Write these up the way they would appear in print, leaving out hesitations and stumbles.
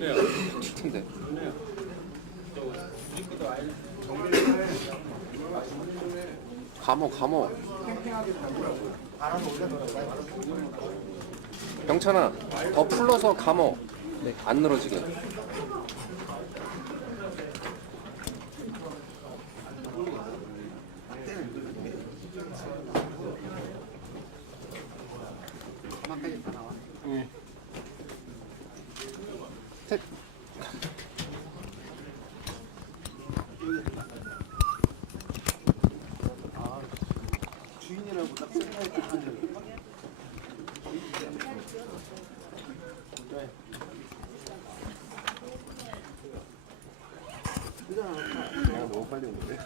윤혜야. 텐데. 윤혜야. 저 우리 것도 아예 감어. 병찬아, 더 풀러서 감어. 네, 안 늘어지게. 셋. 주인이라고 딱 생각했던 한줄 내가 너무 빨리 오는데.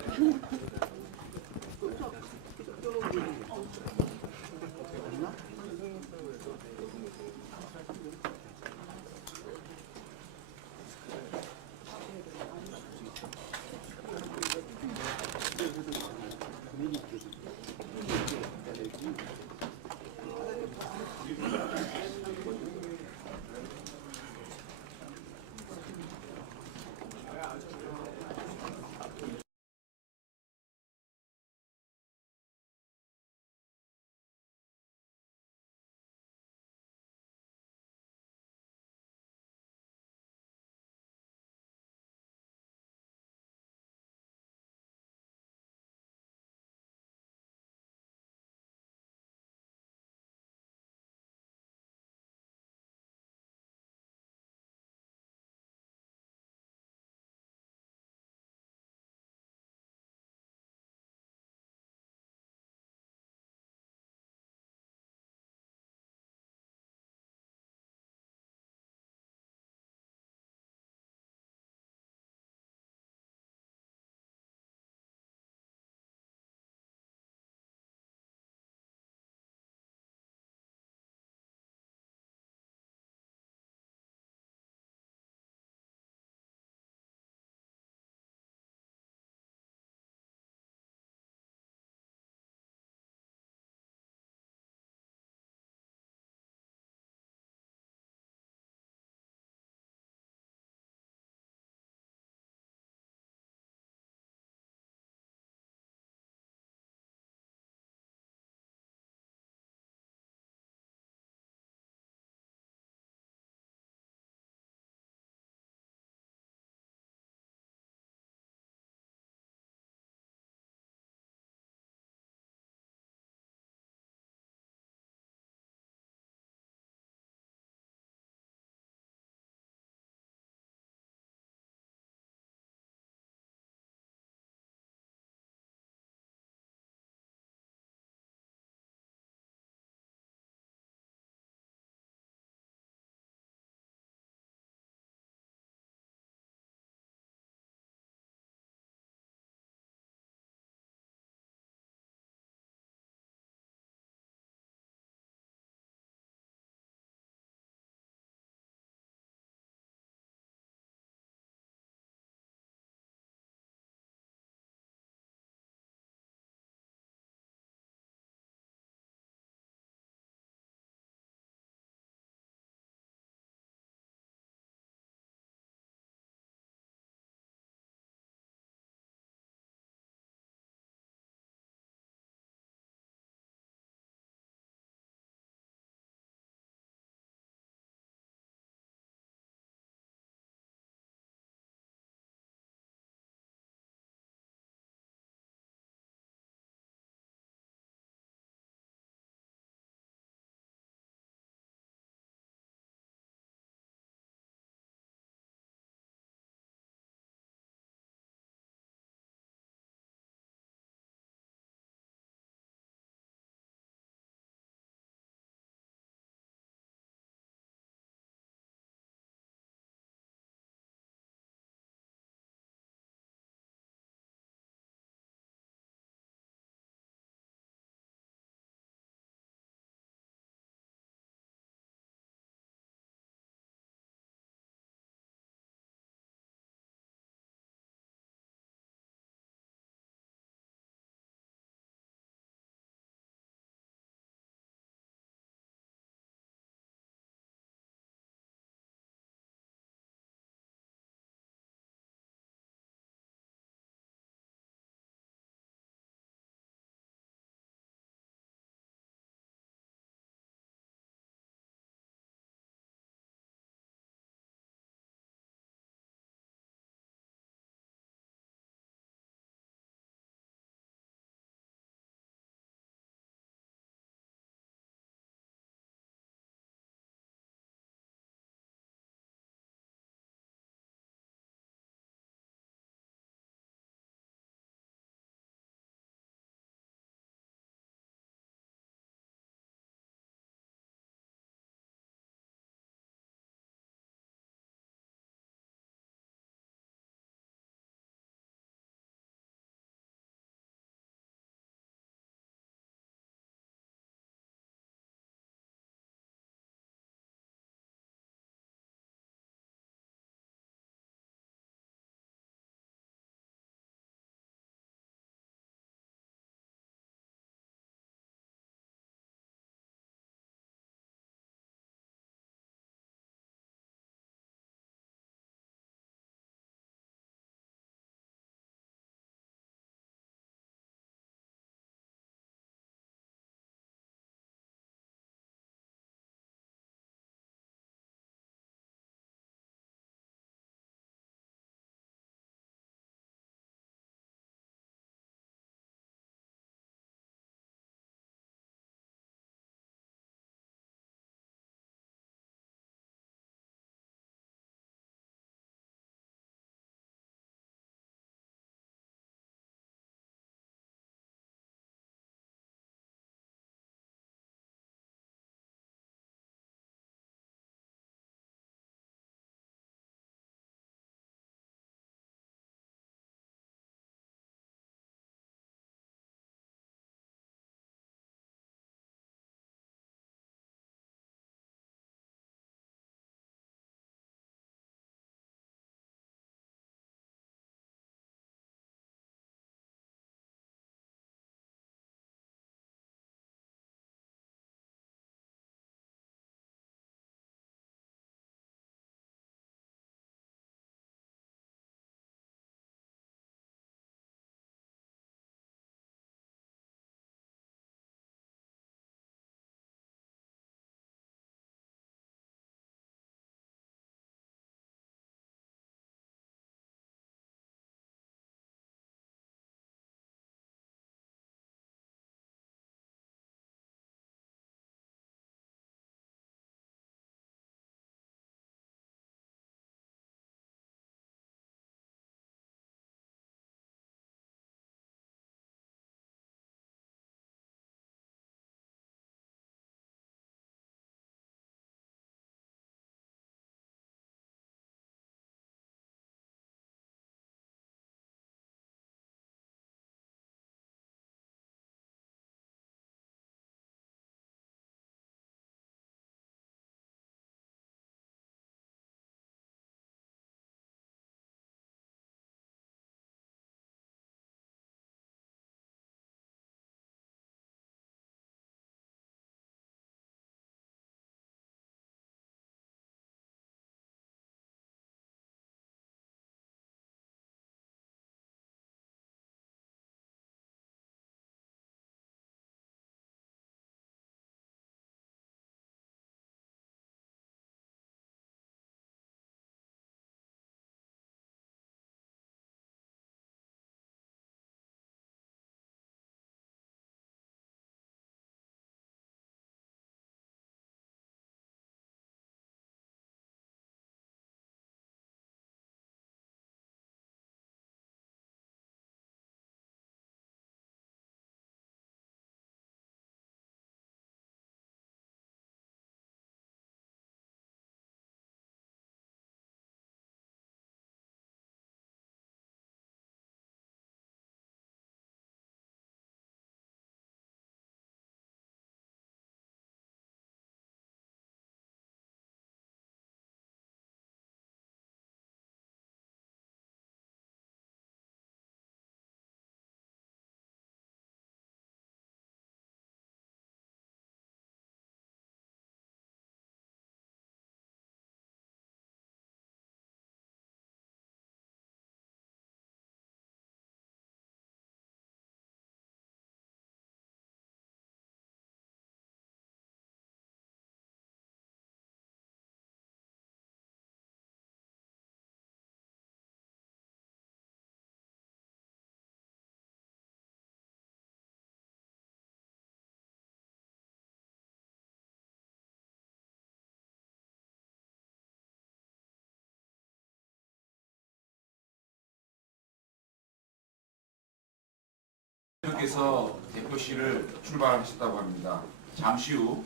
대표께서 대표실을 출발하셨다고 합니다. 잠시 후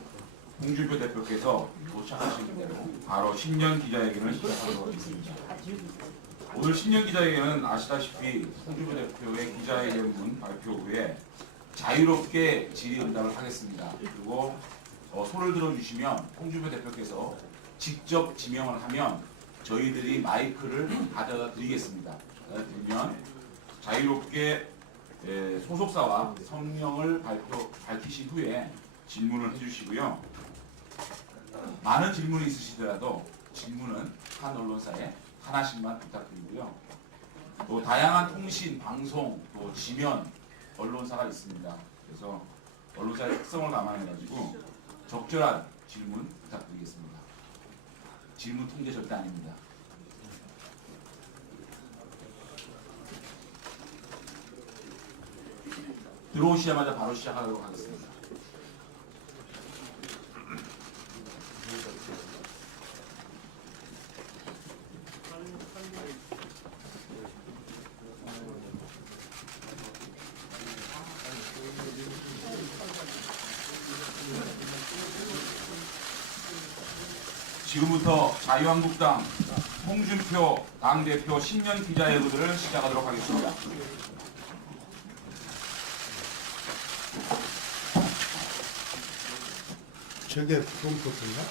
홍준표 대표께서 도착하시는 대로 바로 신년 기자회견을 시작하도록 하겠습니다. 오늘 신년 기자회견은 아시다시피 홍준표 대표의 기자회견문 발표 후에 자유롭게 질의응답을 하겠습니다. 그리고 손을 들어주시면 홍준표 대표께서 직접 지명을 하면 저희들이 마이크를 가져다 드리겠습니다. 드리면 자유롭게 소속사와 성명을 밝히신 후에 질문을 해주시고요. 많은 질문이 있으시더라도 질문은 한 언론사에 하나씩만 부탁드리고요. 또 다양한 통신, 방송, 또 지면 언론사가 있습니다. 그래서 언론사의 특성을 감안해가지고 적절한 질문 부탁드리겠습니다. 질문 통제 절대 아닙니다. 들어오시자마자 바로 시작하도록 하겠습니다. 지금부터 자유한국당 홍준표 당대표 신년 기자회견을 시작하도록 하겠습니다. 저게 홈포트인가?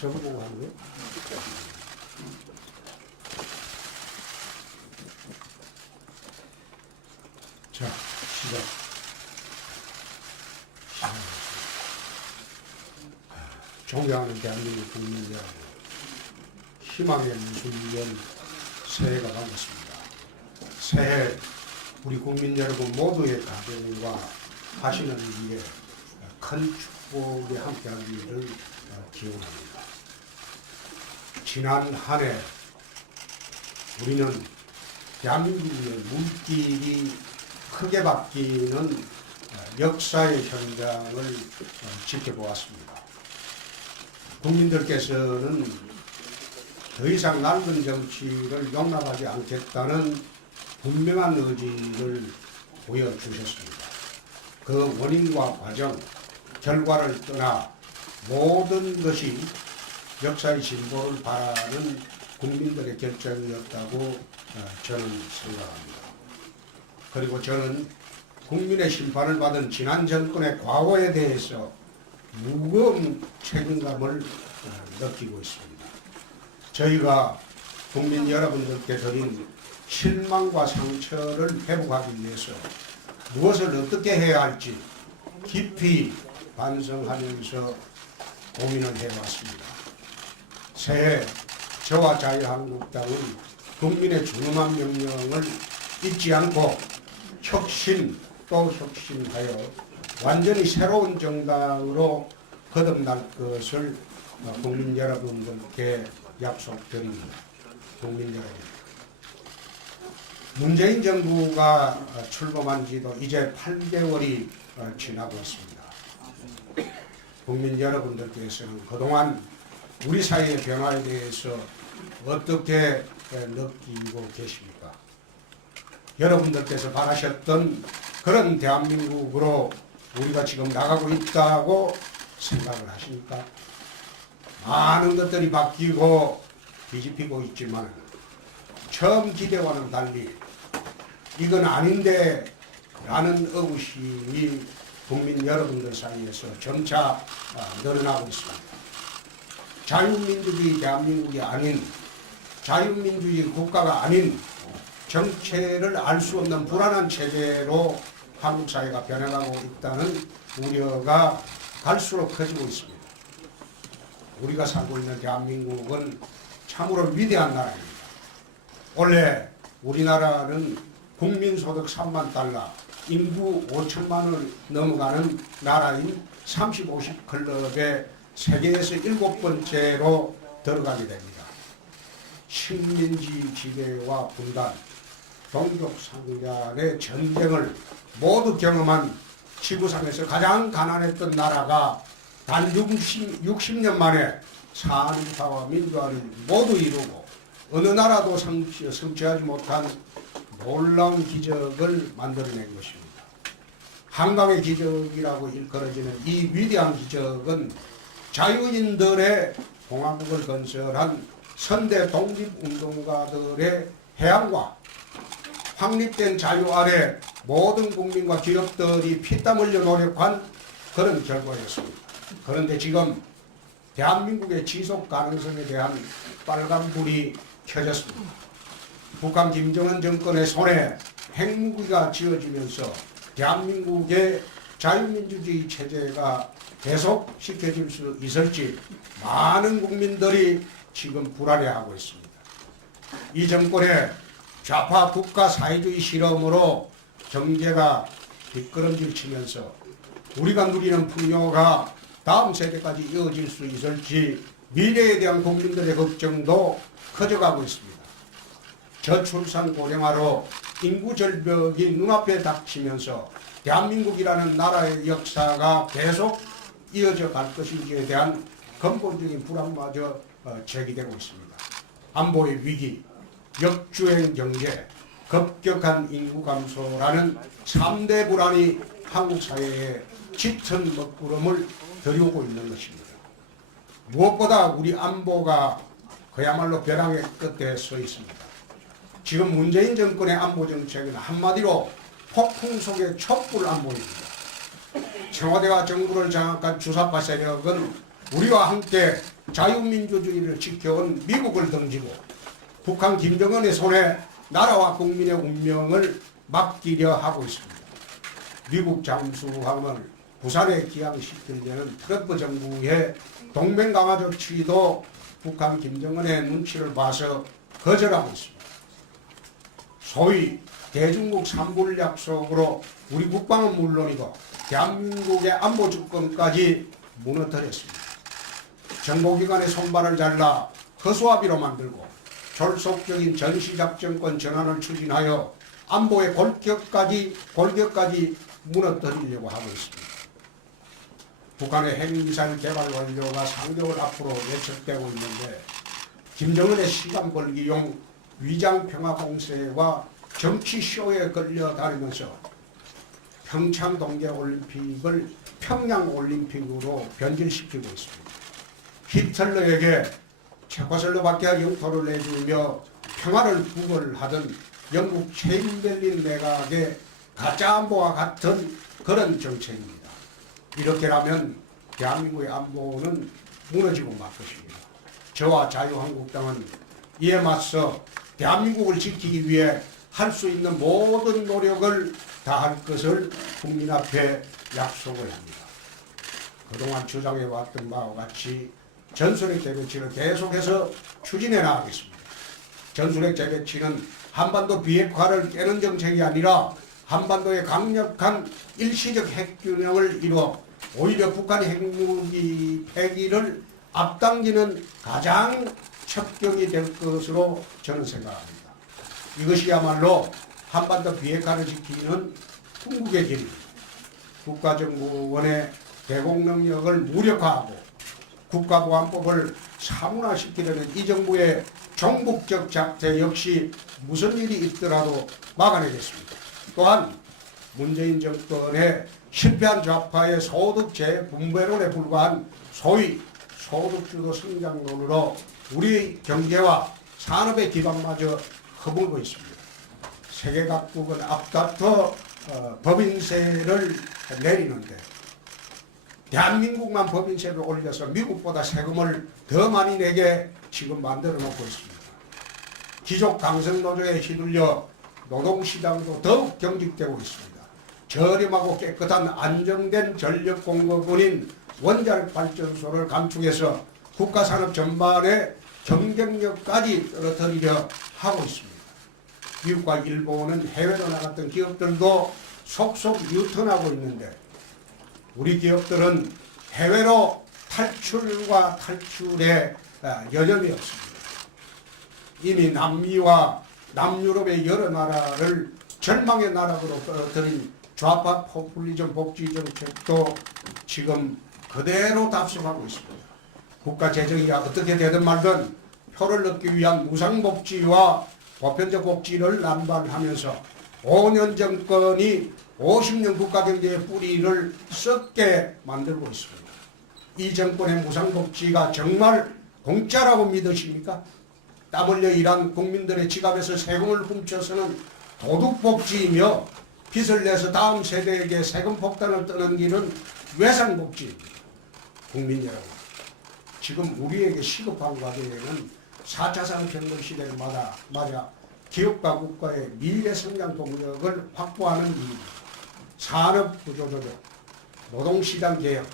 저거 보고 하는 거예요? 자, 시작. 존경하는 대한민국 국민 여러분, 희망의 무술년 새해가 반갑습니다. 새해 우리 국민 여러분 모두의 가정과 하시는 일에 큰 축복에 함께하기를 기원합니다. 지난 한 해 우리는 대한민국의 물길이 크게 바뀌는 역사의 현장을 지켜보았습니다. 국민들께서는 더 이상 낡은 정치를 용납하지 않겠다는 분명한 의지를 보여주셨습니다. 그 원인과 과정, 결과를 떠나 모든 것이 역사의 진보를 바라는 국민들의 결정이었다고 저는 생각합니다. 그리고 저는 국민의 심판을 받은 지난 정권의 과거에 대해서 무거운 책임감을 느끼고 있습니다. 저희가 국민 여러분들께 드린 실망과 상처를 회복하기 위해서 무엇을 어떻게 해야 할지 깊이 반성하면서 고민을 해왔습니다. 새해 저와 자유한국당은 국민의 중요한 명령을 잊지 않고 혁신 또 혁신하여 완전히 새로운 정당으로 거듭날 것을 국민 여러분들께 약속드립니다. 국민 여러분, 문재인 정부가 출범한 지도 이제 8개월이 지나고 있습니다. 국민 여러분들께서는 그동안 우리 사회의 변화에 대해서 어떻게 느끼고 계십니까? 여러분들께서 바라셨던 그런 대한민국으로 우리가 지금 나가고 있다고 생각을 하십니까? 많은 것들이 바뀌고 뒤집히고 있지만 처음 기대와는 달리 이건 아닌데 라는 의구심이 국민 여러분들 사이에서 점차 늘어나고 있습니다. 자유민주주의 대한민국이 아닌 자유민주주의 국가가 아닌 정체를 알 수 없는 불안한 체제로 한국 사회가 변해가고 있다는 우려가 갈수록 커지고 있습니다. 우리가 살고 있는 대한민국은 참으로 위대한 나라입니다. 원래 우리나라는 국민소득 3만 달러, 인구 5천만을 넘어가는 나라인 30, 50 클럽에 세계에서 7번째로 들어가게 됩니다. 식민지 지배와 분단, 종족 상간의 전쟁을 모두 경험한 지구상에서 가장 가난했던 나라가 단 60년 만에 산업화와 민주화를 모두 이루고 어느 나라도 성취하지 못한 놀라운 기적을 만들어낸 것입니다. 한강의 기적이라고 일컬어지는 이 위대한 기적은 자유인들의 공화국을 건설한 선대 독립운동가들의 해안과 확립된 자유 아래 모든 국민과 기업들이 피땀 흘려 노력한 그런 결과였습니다. 그런데 지금 대한민국의 지속 가능성에 대한 빨간불이 켜졌습니다. 북한 김정은 정권의 손에 핵무기가 쥐어지면서 대한민국의 자유민주주의 체제가 계속시켜질 수 있을지 많은 국민들이 지금 불안해하고 있습니다. 이 정권의 좌파 국가 사회주의 실험으로 경제가 뒷걸음질 치면서 우리가 누리는 풍요가 다음 세대까지 이어질 수 있을지 미래에 대한 국민들의 걱정도 커져가고 있습니다. 저출산 고령화로 인구 절벽이 눈앞에 닥치면서 대한민국이라는 나라의 역사가 계속 이어져 갈 것인지에 대한 근본적인 불안마저 제기되고 있습니다. 안보의 위기, 역주행 경제, 급격한 인구 감소라는 3대 불안이 한국 사회에 짙은 먹구름을 들이오고 있는 것입니다. 무엇보다 우리 안보가 그야말로 벼랑의 끝에 서 있습니다. 지금 문재인 정권의 안보 정책은 한마디로 폭풍 속의 촛불 안보입니다. 청와대와 정부를 장악한 주사파 세력은 우리와 함께 자유민주주의를 지켜온 미국을 등지고 북한 김정은의 손에 나라와 국민의 운명을 맡기려 하고 있습니다. 미국 잠수함을 부산에 기항시키려는 트럼프 정부의 동맹 강화 조치도 북한 김정은의 눈치를 봐서 거절하고 있습니다. 소위 대중국 3불 약속으로 우리 국방은 물론이고 대한민국의 안보 주권까지 무너뜨렸습니다. 정보기관의 손발을 잘라 허수아비로 만들고 졸속적인 전시작전권 전환을 추진하여 안보의 골격까지 무너뜨리려고 하고 있습니다. 북한의 핵미사일 개발 완료가 3개월 앞으로 예측되고 있는데 김정은의 시간 벌기용 위장평화공세와 정치쇼에 끌려다니면서 평창 동계올림픽을 평양올림픽으로 변질시키고 있습니다. 히틀러에게 체코슬로바키아 영토를 내주며 평화를 구걸하던 영국 체인벨린 내각의 가짜 안보와 같은 그런 정책입니다. 이렇게라면 대한민국의 안보는 무너지고 말 것입니다. 저와 자유한국당은 이에 맞서 대한민국을 지키기 위해 할 수 있는 모든 노력을 다할 것을 국민 앞에 약속을 합니다. 그동안 주장해왔던 바와 같이 전술핵 재배치를 계속해서 추진해 나가겠습니다. 전술핵 재배치는 한반도 비핵화를 깨는 정책이 아니라 한반도의 강력한 일시적 핵균형을 이루어 오히려 북한의 핵무기 폐기를 앞당기는 가장 첩경이 될 것으로 저는 생각합니다. 이것이야말로 한반도 비핵화를 지키는 궁극의 길입니다. 국가정보원의 대공 능력을 무력화하고 국가보안법을 사문화시키려는 이 정부의 종북적 작태 역시 무슨 일이 있더라도 막아내겠습니다. 또한 문재인 정권의 실패한 좌파의 소득 재분배론에 불과한 소위 소득주도 성장론으로 우리 경제와 산업의 기반마저 허물고 있습니다. 세계 각국은 앞다퉈 법인세를 내리는데 대한민국만 법인세를 올려서 미국보다 세금을 더 많이 내게 지금 만들어 놓고 있습니다. 기존 강성노조에 휘둘려 노동시장도 더욱 경직되고 있습니다. 저렴하고 깨끗한 안정된 전력 공급원인 원자력 발전소를 감축해서 국가산업 전반의 경쟁력까지 떨어뜨리려 하고 있습니다. 미국과 일본은 해외로 나갔던 기업들도 속속 유턴하고 있는데 우리 기업들은 해외로 탈출과 탈출에 여념이 없습니다. 이미 남미와 남유럽의 여러 나라를 절망의 나락으로 떨어뜨린 좌파 포퓰리즘 복지 정책도 지금 그대로 답습하고 있습니다. 국가 재정이 어떻게 되든 말든 표를 넣기 위한 무상복지와 보편적 복지를 남발하면서 5년 정권이 50년 국가경제의 뿌리를 썩게 만들고 있습니다. 이 정권의 무상복지가 정말 공짜라고 믿으십니까? 땀 흘려 일한 국민들의 지갑에서 세금을 훔쳐서는 도둑복지이며 빚을 내서 다음 세대에게 세금 폭탄을 떠는 길은 외상복지입니다. 국민 여러분, 지금 우리에게 시급한 과제는 4차 산업혁명 시대를 맞아 기업과 국가의 미래 성장 동력을 확보하는 일입니다. 산업구조조정, 노동시장 개혁,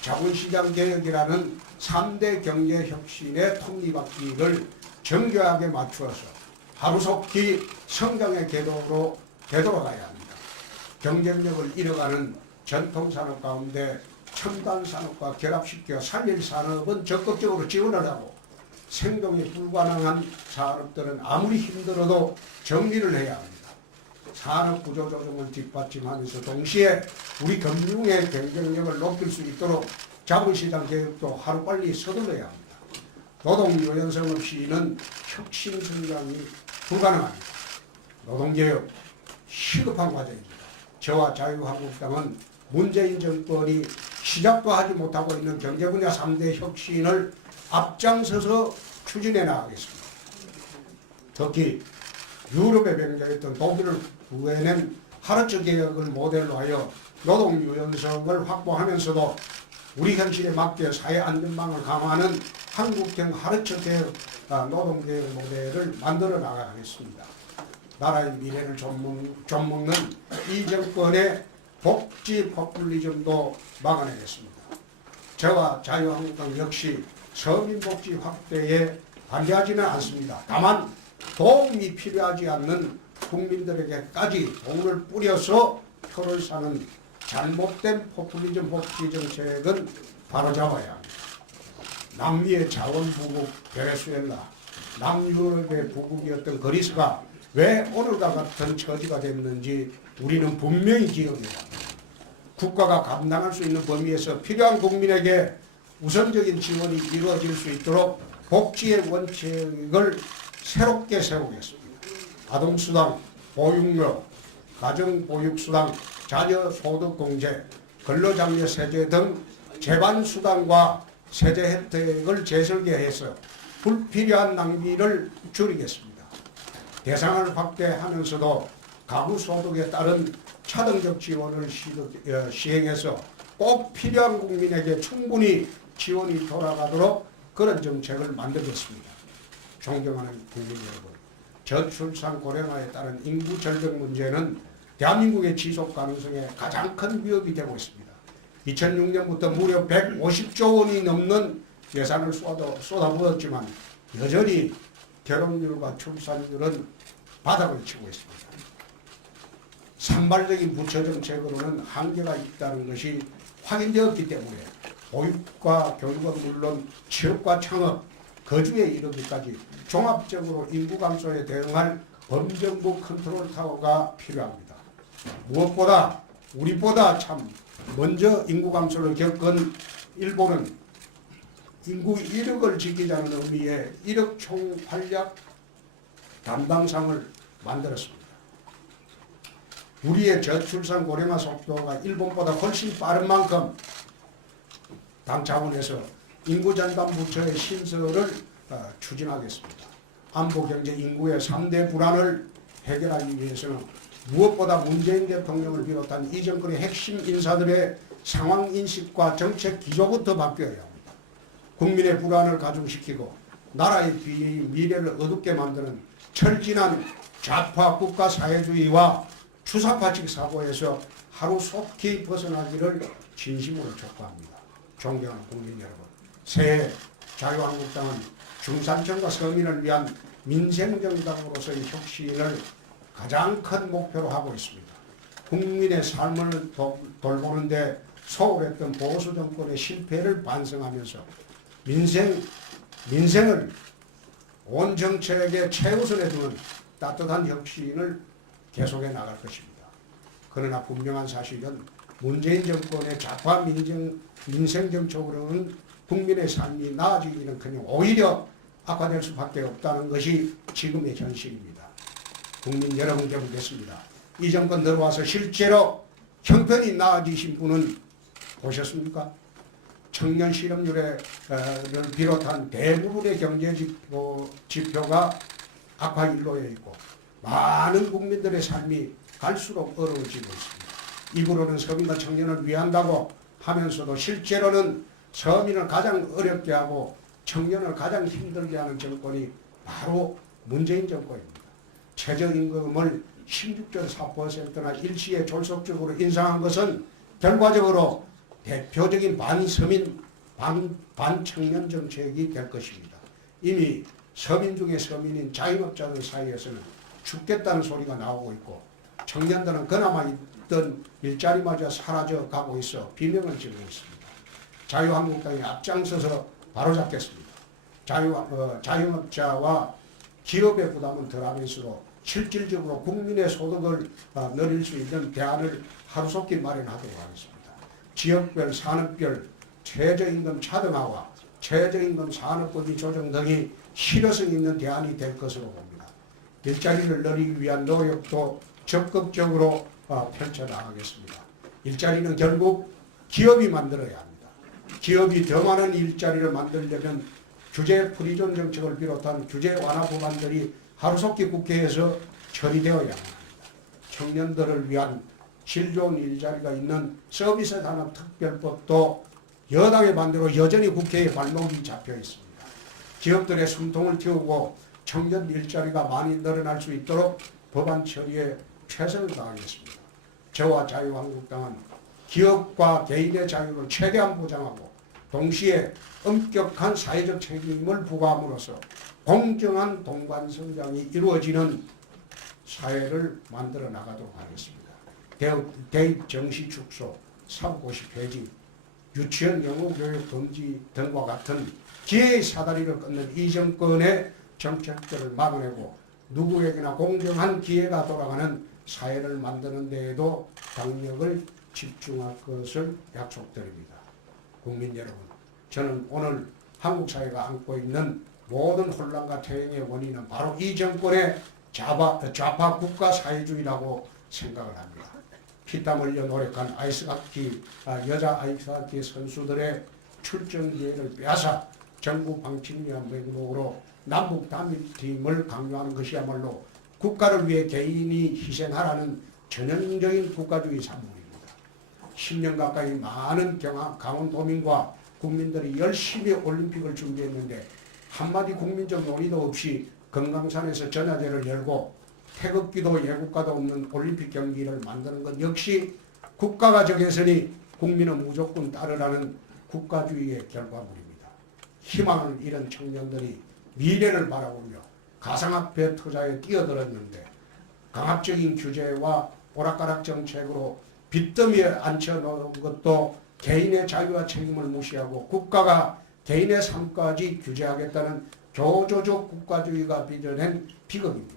자본시장 개혁이라는 3대 경제혁신의 톱니바퀴를 정교하게 맞추어서 하루속히 성장의 궤도로 되돌아가야 합니다. 경쟁력을 잃어가는 전통산업 가운데 첨단산업과 결합시켜 살릴 산업은 적극적으로 지원을 하고 생존이 불가능한 산업들은 아무리 힘들어도 정리를 해야 합니다. 산업구조조정을 뒷받침하면서 동시에 우리 금융의 경쟁력을 높일 수 있도록 자본시장 개혁도 하루빨리 서둘러야 합니다. 노동 유연성 없이는 혁신 성장이 불가능합니다. 노동개혁 시급한 과제입니다. 저와 자유한국당은 문재인 정권이 시작도 하지 못하고 있는 경제분야 3대 혁신을 앞장서서 추진해 나가겠습니다. 특히 유럽의 병자였던 독일을 구해낸 하르츠 개혁을 모델로 하여 노동 유연성을 확보하면서도 우리 현실에 맞게 사회 안전망을 강화하는 한국형 하르츠 개혁, 노동개혁 모델을 만들어 나가겠습니다. 나라의 미래를 좀먹는 이 정권의 복지 포퓰리즘도 막아내겠습니다. 저와 자유한국당 역시 서민복지 확대에 반대하지는 않습니다. 다만 도움이 필요하지 않는 국민들에게까지 돈을 뿌려서 표를 사는 잘못된 포퓰리즘 복지 정책은 바로잡아야 합니다. 남미의 자원부국 베네수엘라, 남유럽의 부국이었던 그리스가 왜 오늘과 같은 처지가 됐는지 우리는 분명히 기억해야 합니다. 국가가 감당할 수 있는 범위에서 필요한 국민에게 우선적인 지원이 이루어질 수 있도록 복지의 원칙을 새롭게 세우겠습니다. 아동수당, 보육료, 가정보육수당, 자녀소득공제, 근로장려세제 등 재반수당과 세제 혜택을 재설계해서 불필요한 낭비를 줄이겠습니다. 대상을 확대하면서도 가구소득에 따른 차등적 지원을 시행해서 꼭 필요한 국민에게 충분히 지원이 돌아가도록 그런 정책을 만들겠습니다. 존경하는 국민 여러분, 저출산 고령화에 따른 인구 절벽 문제는 대한민국의 지속 가능성에 가장 큰 위협이 되고 있습니다. 2006년부터 무려 150조 원이 넘는 예산을 쏟아부었지만 여전히 결혼율과 출산율은 바닥을 치고 있습니다. 산발적인 부처 정책으로는 한계가 있다는 것이 확인되었기 때문에 보육과 교육은 물론 취업과 창업, 거주에 이르기까지 종합적으로 인구 감소에 대응할 범정부 컨트롤 타워가 필요합니다. 무엇보다 우리보다 참 먼저 인구 감소를 겪은 일본은 인구 1억을 지키자는 의미의 1억 총활약 담당상을 만들었습니다. 우리의 저출산 고령화 속도가 일본보다 훨씬 빠른 만큼 당 차원에서 인구전담부처의 신설을 추진하겠습니다. 안보, 경제, 인구의 3대 불안을 해결하기 위해서는 무엇보다 문재인 대통령을 비롯한 이 정권의 핵심 인사들의 상황인식과 정책 기조부터 바뀌어야 합니다. 국민의 불안을 가중시키고 나라의 미래를 어둡게 만드는 철진한 좌파 국가사회주의와 추사파식 사고에서 하루속히 벗어나기를 진심으로 촉구합니다. 존경하는 국민 여러분, 새해 자유한국당은 중산층과 서민을 위한 민생정당으로서의 혁신을 가장 큰 목표로 하고 있습니다. 국민의 삶을 돌보는 데 소홀했던 보수 정권의 실패를 반성하면서 민생을 온 정책의 최우선에 두는 따뜻한 혁신을 계속해 나갈 것입니다. 그러나 분명한 사실은 문재인 정권의 좌파 민생 정책으로는 국민의 삶이 나아지기는커녕 오히려 악화될 수밖에 없다는 것이 지금의 현실입니다. 국민 여러분께 묻겠습니다. 이 정권 들어와서 실제로 형편이 나아지신 분은 보셨습니까? 청년 실업률을 비롯한 대부분의 경제 지표가 악화 일로에 있고 많은 국민들의 삶이 갈수록 어려워지고 있습니다. 입으로는 서민과 청년을 위한다고 하면서도 실제로는 서민을 가장 어렵게 하고 청년을 가장 힘들게 하는 정권이 바로 문재인 정권입니다. 최저임금을 16.4%나 일시에 졸속적으로 인상한 것은 결과적으로 대표적인 반서민, 반청년 정책이 될 것입니다. 이미 서민 중에 서민인 자영업자들 사이에서는 죽겠다는 소리가 나오고 있고 청년들은 그나마 있던 일자리마저 사라져 가고 있어 비명을 지르고 있습니다. 자유한국당이 앞장서서 바로잡겠습니다. 자영업자와 기업의 부담은 덜하면서도 실질적으로 국민의 소득을 늘릴 수 있는 대안을 하루속히 마련하도록 하겠습니다. 지역별, 산업별 최저임금 차등화와 최저임금 산업법인 조정 등이 실효성 있는 대안이 될 것으로 봅니다. 일자리를 늘리기 위한 노력도 적극적으로 펼쳐나가겠습니다. 일자리는 결국 기업이 만들어야 합니다. 기업이 더 많은 일자리를 만들려면 규제 프리존 정책을 비롯한 규제 완화 법안들이 하루속히 국회에서 처리되어야 합니다. 청년들을 위한 질 좋은 일자리가 있는 서비스 산업 특별법도 여당의 반대로 여전히 국회에 발목이 잡혀 있습니다. 기업들의 숨통을 틔우고 청년 일자리가 많이 늘어날 수 있도록 법안 처리에 최선을 다하겠습니다. 저와 자유한국당은 기업과 개인의 자유를 최대한 보장하고 동시에 엄격한 사회적 책임을 부과함으로써 공정한 동반성장이 이루어지는 사회를 만들어 나가도록 하겠습니다. 대입 정시 축소, 사고시 폐지, 유치원 영어 교육 금지 등과 같은 기회의 사다리를 끊는 이 정권의 정책들을 막아내고 누구에게나 공정한 기회가 돌아가는 사회를 만드는 데에도 강력을 집중할 것을 약속드립니다. 국민 여러분, 저는 오늘 한국 사회가 안고 있는 모든 혼란과 퇴행의 원인은 바로 이 정권의 좌파 국가 사회주의라고 생각을 합니다. 피땀 흘려 노력한 여자 아이스하키 선수들의 출전 기회를 빼앗아 정부 방침을 위한 명목으로 남북 단일팀을 강요하는 것이야말로 국가를 위해 개인이 희생하라는 전형적인 국가주의 산물입니다. 10년 가까이 많은 강원도민과 국민들이 열심히 올림픽을 준비했는데 한마디 국민적 논의도 없이 금강산에서 전야제를 열고 태극기도 예국가도 없는 올림픽 경기를 만드는 것 역시 국가가 정했으니 국민은 무조건 따르라는 국가주의의 결과물입니다. 희망을 잃은 청년들이 미래를 바라보며 가상화폐 투자에 뛰어들었는데 강압적인 규제와 오락가락 정책으로 빚더미에 앉혀놓은 것도 개인의 자유와 책임을 무시하고 국가가 개인의 삶까지 규제하겠다는 교조적 국가주의가 빚어낸 비극입니다.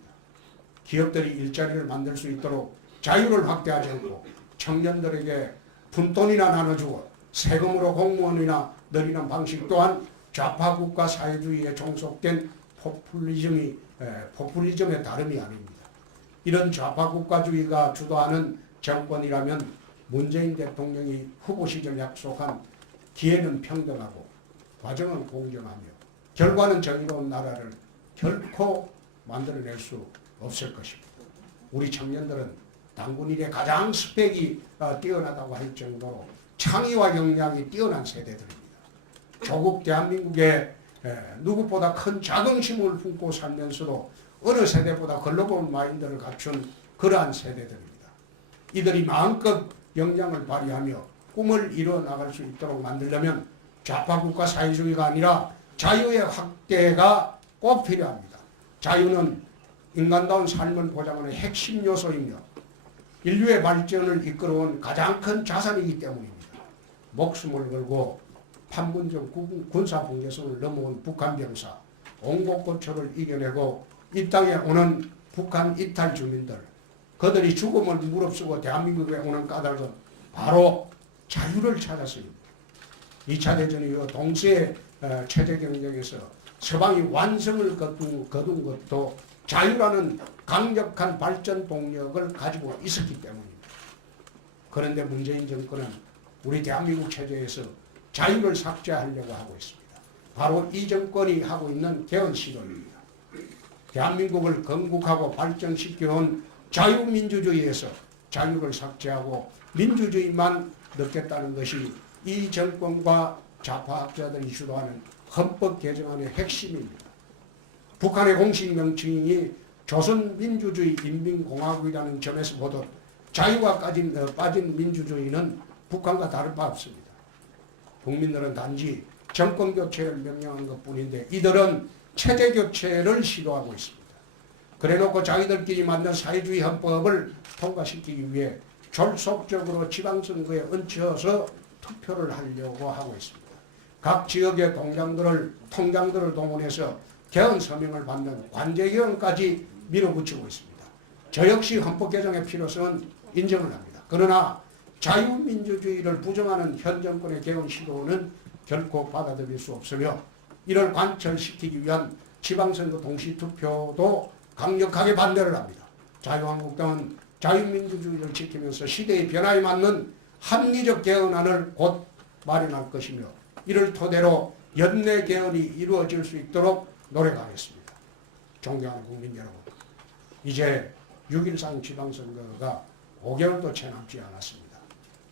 기업들이 일자리를 만들 수 있도록 자유를 확대하지 않고 청년들에게 푼돈이나 나눠주고 세금으로 공무원이나 늘리는 방식 또한 좌파 국가 사회주의에 종속된 포퓰리즘의 다름이 아닙니다. 이런 좌파 국가주의가 주도하는 정권이라면 문재인 대통령이 후보 시절 약속한 기회는 평등하고 과정은 공정하며 결과는 정의로운 나라를 결코 만들어낼 수 없을 것입니다. 우리 청년들은 당군 일에 가장 스펙이 뛰어나다고 할 정도로 창의와 역량이 뛰어난 세대들입니다. 조국 대한민국에 누구보다 큰 자긍심을 품고 살면서도 어느 세대보다 글로벌 마인드를 갖춘 그러한 세대들입니다. 이들이 마음껏 역량을 발휘하며 꿈을 이루어 나갈 수 있도록 만들려면 좌파 국가 사회주의가 아니라 자유의 확대가 꼭 필요합니다. 자유는 인간다운 삶을 보장하는 핵심 요소이며 인류의 발전을 이끌어온 가장 큰 자산이기 때문입니다. 목숨을 걸고 판문점 군사분계선을 넘어온 북한 병사, 온곡고초를 이겨내고 이 땅에 오는 북한 이탈 주민들, 그들이 죽음을 무릅쓰고 대한민국에 오는 까닭은 바로 자유를 찾았습니다. 2차 대전 이후 동시에 체제 경쟁에서 서방이 완성을 거둔 것도 자유라는 강력한 발전 동력을 가지고 있었기 때문입니다. 그런데 문재인 정권은 우리 대한민국 체제에서 자유를 삭제하려고 하고 있습니다. 바로 이 정권이 하고 있는 개헌 시도입니다. 대한민국을 건국하고 발전시켜온 자유민주주의에서 자유를 삭제하고 민주주의만 넣겠다는 것이 이 정권과 좌파학자들이 주도하는 헌법 개정안의 핵심입니다. 북한의 공식 명칭이 조선민주주의 인민공화국이라는 점에서 보듯 자유가 빠진 민주주의는 북한과 다를 바 없습니다. 국민들은 단지 정권교체를 명령한 것뿐인데 이들은 체제교체를 시도하고 있습니다. 그래놓고 자기들끼리 만든 사회주의 헌법을 통과시키기 위해 졸속적으로 지방선거에 얹혀서 투표를 하려고 하고 있습니다. 각 지역의 통장들을 동원해서 개헌 서명을 받는 관제개헌까지 밀어붙이고 있습니다. 저 역시 헌법 개정의 필요성은 인정을 합니다. 그러나 자유민주주의를 부정하는 현 정권의 개헌 시도는 결코 받아들일 수 없으며 이를 관철시키기 위한 지방선거 동시투표도 강력하게 반대를 합니다. 자유한국당은 자유민주주의를 지키면서 시대의 변화에 맞는 합리적 개헌안을 곧 마련할 것이며 이를 토대로 연내 개헌이 이루어질 수 있도록 노력하겠습니다. 존경하는 국민 여러분, 이제 6.13 지방선거가 5개월도 채 남지 않았습니다.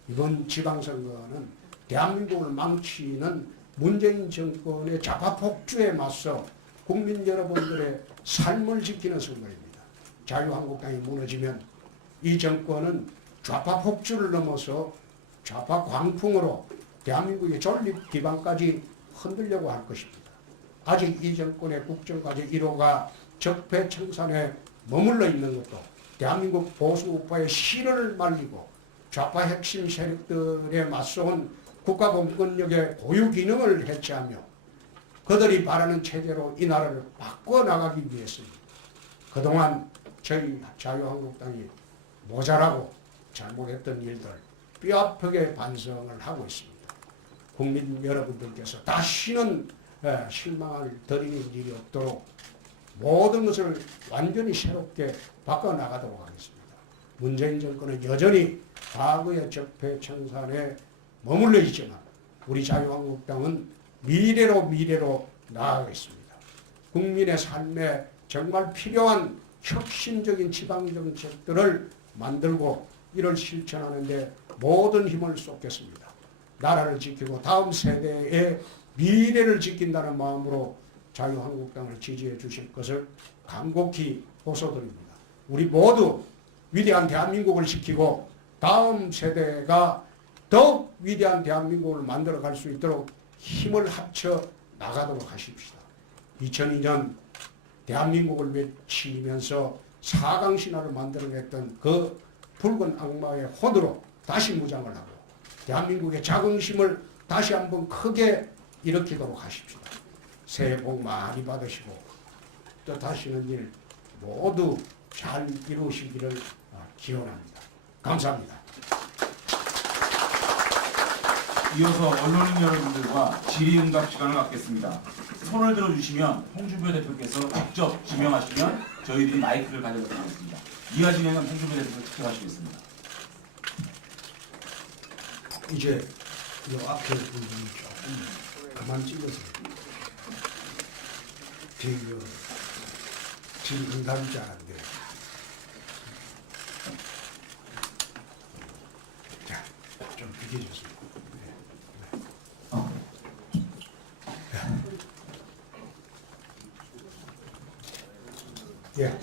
이번 지방선거는 대한민국을 망치는 문재인 정권의 좌파 폭주에 맞서 국민 여러분들의 삶을 지키는 선거입니다. 자유한국당이 무너지면 이 정권은 좌파 폭주를 넘어서 좌파 광풍으로 대한민국의 존립 기반까지 흔들려고 할 것입니다. 아직 이 정권의 국정과제 1호가 적폐청산에 머물러 있는 것도 대한민국 보수 우파의 실현을 말리고 좌파 핵심 세력들에 맞서온 국가 공권력의 고유 기능을 해체하며 그들이 바라는 체제로 이 나라를 바꿔나가기 위해서입니다. 그동안 저희 자유한국당이 모자라고 잘못했던 일들 뼈아프게 반성을 하고 있습니다. 국민 여러분들께서 다시는 실망을 드리는 일이 없도록 모든 것을 완전히 새롭게 바꿔나가도록 하겠습니다. 문재인 정권은 여전히 과거의 적폐청산에 머물러 있지만 우리 자유한국당은 미래로 나아가겠습니다. 국민의 삶에 정말 필요한 혁신적인 지방정책들을 만들고 이를 실천하는 데 모든 힘을 쏟겠습니다. 나라를 지키고 다음 세대의 미래를 지킨다는 마음으로 자유한국당을 지지해 주실 것을 간곡히 호소드립니다. 우리 모두 위대한 대한민국을 지키고 다음 세대가 더욱 위대한 대한민국을 만들어갈 수 있도록 힘을 합쳐 나가도록 하십시다. 2002년 대한민국을 외치면서 사강신화를 만들어냈던 그 붉은 악마의 혼으로 다시 무장을 하고 대한민국의 자긍심을 다시 한번 크게 일으키도록 하십시다. 새해 복 많이 받으시고 또 다시는 일 모두 잘 이루시기를 기원합니다. 감사합니다. 이어서 언론인 여러분들과 질의응답 시간을 갖겠습니다. 손을 들어주시면 홍준표 대표께서 직접 지명하시면 저희들이 마이크를 가져가도록 하겠습니다. 이하 진행은 홍준표 대표가 직접 하시겠습니다. 이제 이 앞에 분들이 조금 그만 찍으세요. 지금 질의응답이 잘안돼. 자, 좀 비켜주세요. 예.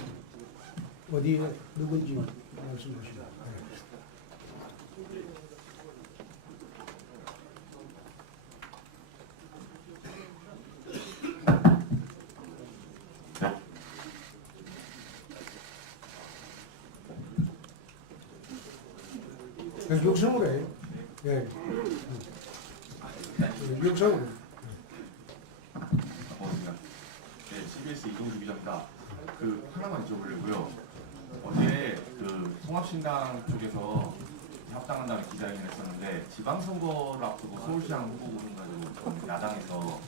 어디 누군지 말씀하시면. 육성으로 해요. 예. 육성으로. 네, CBS 이동주 기자입니다. 하나만 여쭤보려고요. 어제 통합신당 쪽에서 합당한다는 기자회견을 했었는데 지방선거를 앞두고 서울시장 후보 보는 가지고 야당에서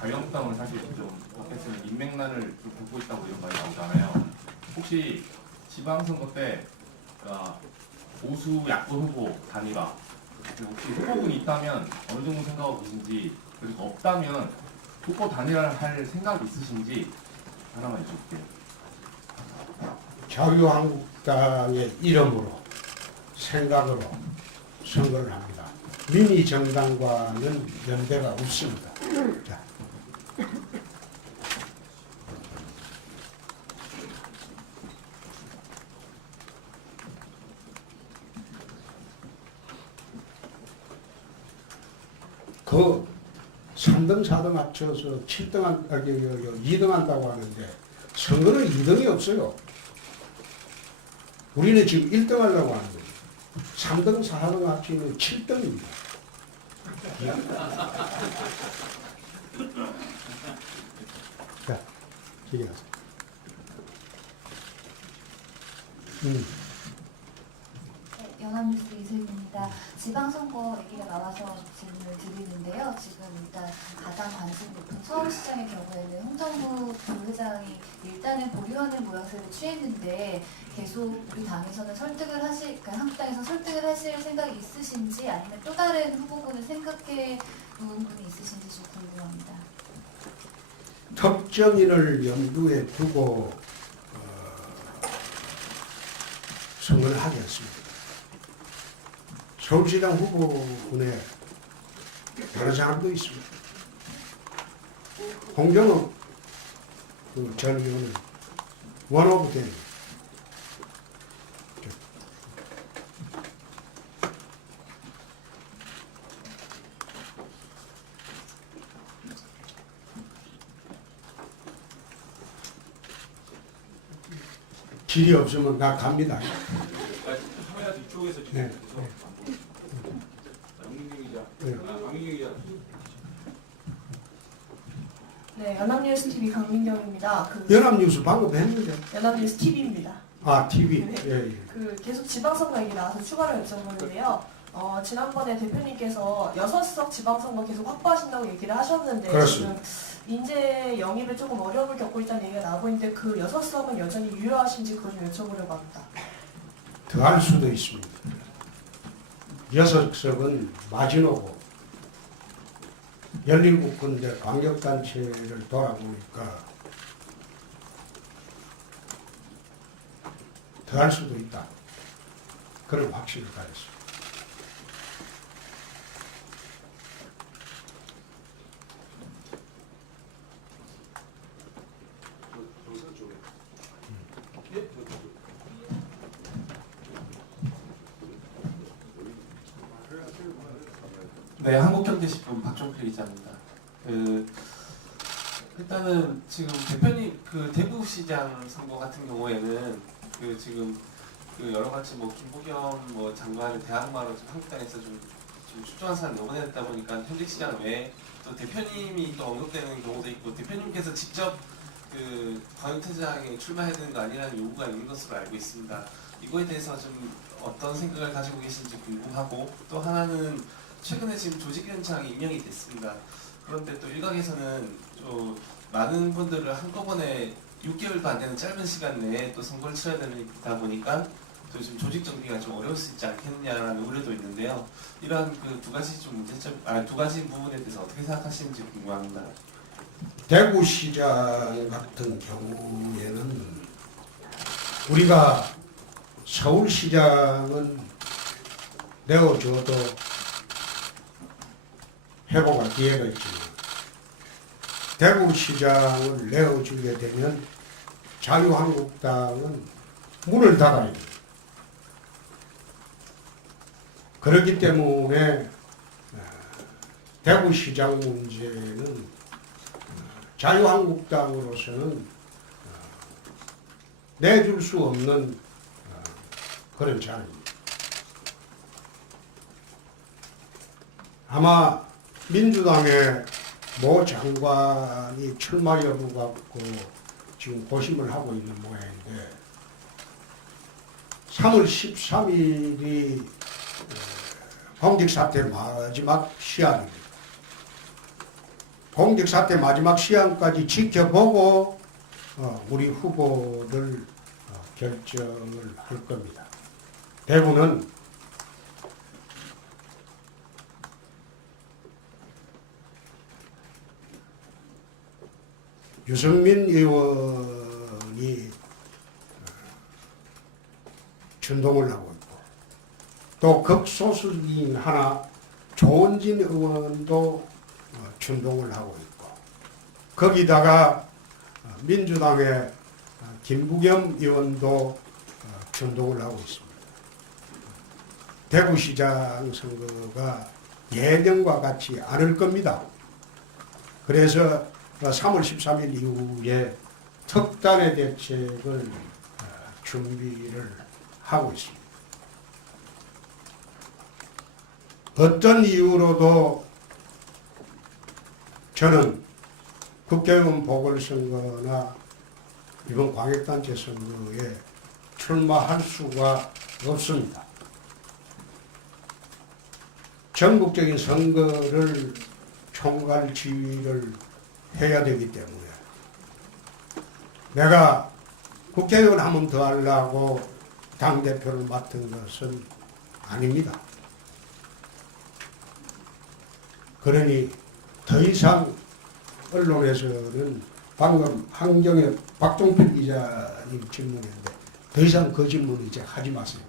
자유한국당은 사실 좀 어떻게 보면 인맥난을 좀 겪고 있다고 이런 말이 나오잖아요. 혹시 지방선거 때 보수 야권 후보 단일화 혹시 후보군이 있다면 어느 정도 생각하고 계신지, 그리고 없다면 후보 단일화를 할 생각이 있으신지 하나만 여쭤볼게요. 자유한국당의 이름으로 생각으로 선거를 합니다. 민의 정당과는 연대가 없습니다. 자. 그 3등, 4등 합쳐서 7등, 2등 한다고 하는데 선거는 2등이 없어요. 우리는 지금 1등 하려고 하는 거예요. 3등, 4등 합치면 7등입니다. 자, 기대하세요. 네, 연합뉴스 이슬입니다. 지방선거 얘기가 나와서 질문을 드리는데요. 지금 일단 가장 관심 높은 서울시장의 경우에는 홍정구 부회장이 일단은 보류하는 모양새를 취했는데 계속 우리 당에서는 그러니까 한국당에서 설득을 하실 생각이 있으신지 아니면 또 다른 후보군을 생각해 놓은 분이 있으신지 좀 궁금합니다. 특정인을 염두에 두고 선거를 하겠습니다. 서울시장 후보군에 여러 사람도 있습니다. 홍정욱 전 의원은 원 오브 댐. 질이 없으면 나 갑니다. 카메라 뒤쪽에서 지금 네. 영민경 기자, 네. 강민경 기자. 네, 연합뉴스 TV 강민경입니다. 연합뉴스 방금 했는데. 연합뉴스 TV입니다. 아, TV. 네. 예, 예. 계속 지방선거 얘기 나와서 추가로 여쭤보는데요. 지난번에 대표님께서 6석 지방선거 계속 확보하신다고 얘기를 하셨는데 그렇습니다. 지금 인재 영입에 조금 어려움을 겪고 있다는 얘기가 나오고 있는데 그 6석은 여전히 유효하신지 그거 좀 여쭤보려고 합니다. 더 할 수도 있습니다. 6석은 마지노고 17군데 광역단체를 돌아보니까 더 할 수도 있다. 그런 확신을 가졌습니다. 네, 한국경제신문 박종필 기자입니다. 일단은 지금 대표님 대구시장 선거 같은 경우에는 지금 여러 가지 김부겸 장관의 대항마로 지금 한국당에서 좀 출중한 사람이 내보냈다 보니까 현직시장 외에 또 대표님이 또 언급되는 경우도 있고 대표님께서 직접 광역시장에 출마해야 되는 거 아니라는 요구가 있는 것으로 알고 있습니다. 이거에 대해서 좀 어떤 생각을 가지고 계신지 궁금하고 또 하나는 최근에 지금 조직위원장이 임명이 됐습니다. 그런데 또 일각에서는 좀 많은 분들을 한꺼번에 6개월도 안 되는 짧은 시간 내에 또 선거를 치러야 되다 보니까 또 지금 조직 정비가 좀 어려울 수 있지 않겠느냐라는 우려도 있는데요. 이러한 두 가지 두 가지 부분에 대해서 어떻게 생각하시는지 궁금합니다. 대구시장 같은 경우에는 우리가 서울시장은 내어줘도 회복할 기회가 있지만 대구시장을 내어주게 되면 자유한국당은 문을 닫아야 돼요. 그렇기 때문에 대구시장 문제는 자유한국당으로서는 내줄 수 없는 그런 자리입니다. 아마 민주당의 모 장관이 출마 여부 갖고 지금 고심을 하고 있는 모양인데 3월 13일이 공직사퇴 마지막 시한입니다. 공직사태 마지막 시한까지 지켜보고 우리 후보를 결정을 할 겁니다. 대구는 유승민 의원이 준동을 하고 있고 또 극소수인 하나 조은진 의원도 준동을 하고 있고 거기다가 민주당의 김부겸 의원도 준동을 하고 있습니다. 대구시장 선거가 예년과 같지 않을 겁니다. 그래서 3월 13일 이후에 특단의 대책을 준비를 하고 있습니다. 어떤 이유로도 저는 국회의원 보궐선거나 이번 광역단체 선거에 출마할 수가 없습니다. 전국적인 선거를 총괄 지휘를 해야 되기 때문에 내가 국회의원 한 번 더 하려고 당대표를 맡은 것은 아닙니다. 그러니 더 이상 언론에서는 방금 한경의 박종필 기자님 질문인데 더 이상 그 질문 이제 하지 마세요.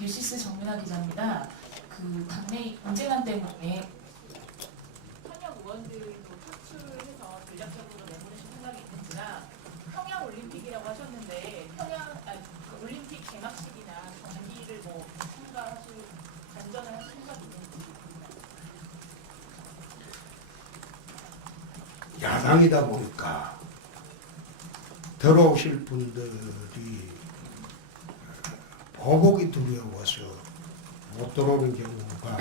뉴시스 정민아 기자입니다. 그 당내 인재난 때문에 현역 의원들도 탁출해서 전략적으로 내보내실 생각이 있는지나 평양 올림픽이라고 하셨는데 그 올림픽 개막식이나 경기를 뭐 참가하실 간전을 하실 생각이 있는지. 야당이다 보니까 들어오실 분들이 보복이 두려워서 못 들어오는 경우가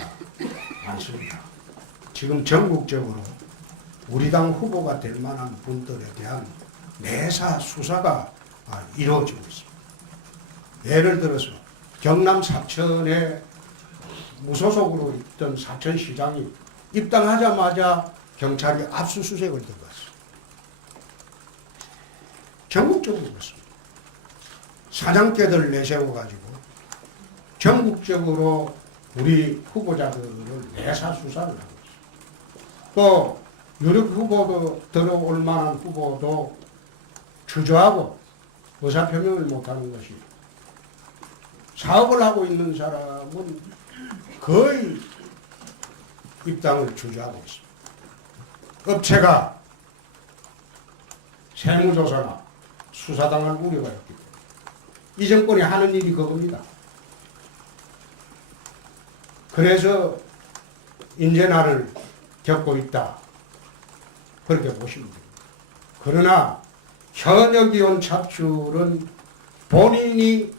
많습니다. 지금 전국적으로 우리 당 후보가 될 만한 분들에 대한 내사 수사가 이루어지고 있습니다. 예를 들어서 경남 사천에 무소속으로 있던 사천시장이 입당하자마자 경찰이 압수수색을 들어갔어요. 전국적으로 그렇습니다. 사장개들 내세워가지고 전국적으로 우리 후보자들을 내사 수사를 하고 있습니다. 또 유력 후보도 들어올 만한 후보도 주저하고 의사표명을 못하는 것이 사업을 하고 있는 사람은 거의 입당을 주저하고 있습니다. 업체가 세무조사나 수사당할 우려가 있기 때문에 이 정권이 하는 일이 그겁니다. 그래서 인재난을 겪고 있다. 그렇게 보시면 됩니다. 그러나 현역위원 차출은 본인이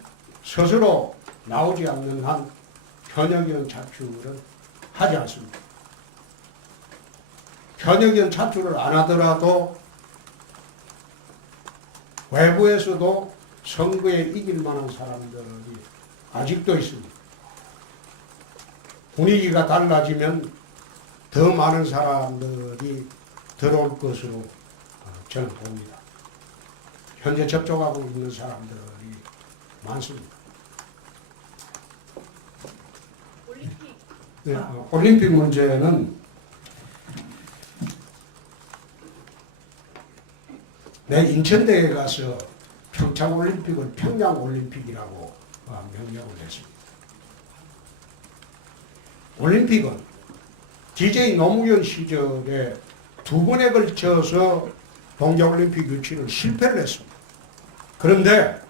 스스로 나오지 않는 한 현역위원 차출은 하지 않습니다. 현역위원 차출을 안 하더라도 외부에서도 선거에 이길 만한 사람들이 아직도 있습니다. 분위기가 달라지면 더 많은 사람들이 들어올 것으로 저는 봅니다. 현재 접촉하고 있는 사람들이 많습니다. 올림픽. 네, 올림픽 문제는 내 인천대에 가서 평창올림픽을 평양올림픽이라고 명명을 했습니다. 올림픽은 DJ 노무현 시절에 2번에 걸쳐서 동계올림픽 유치를 실패를 했습니다. 그런데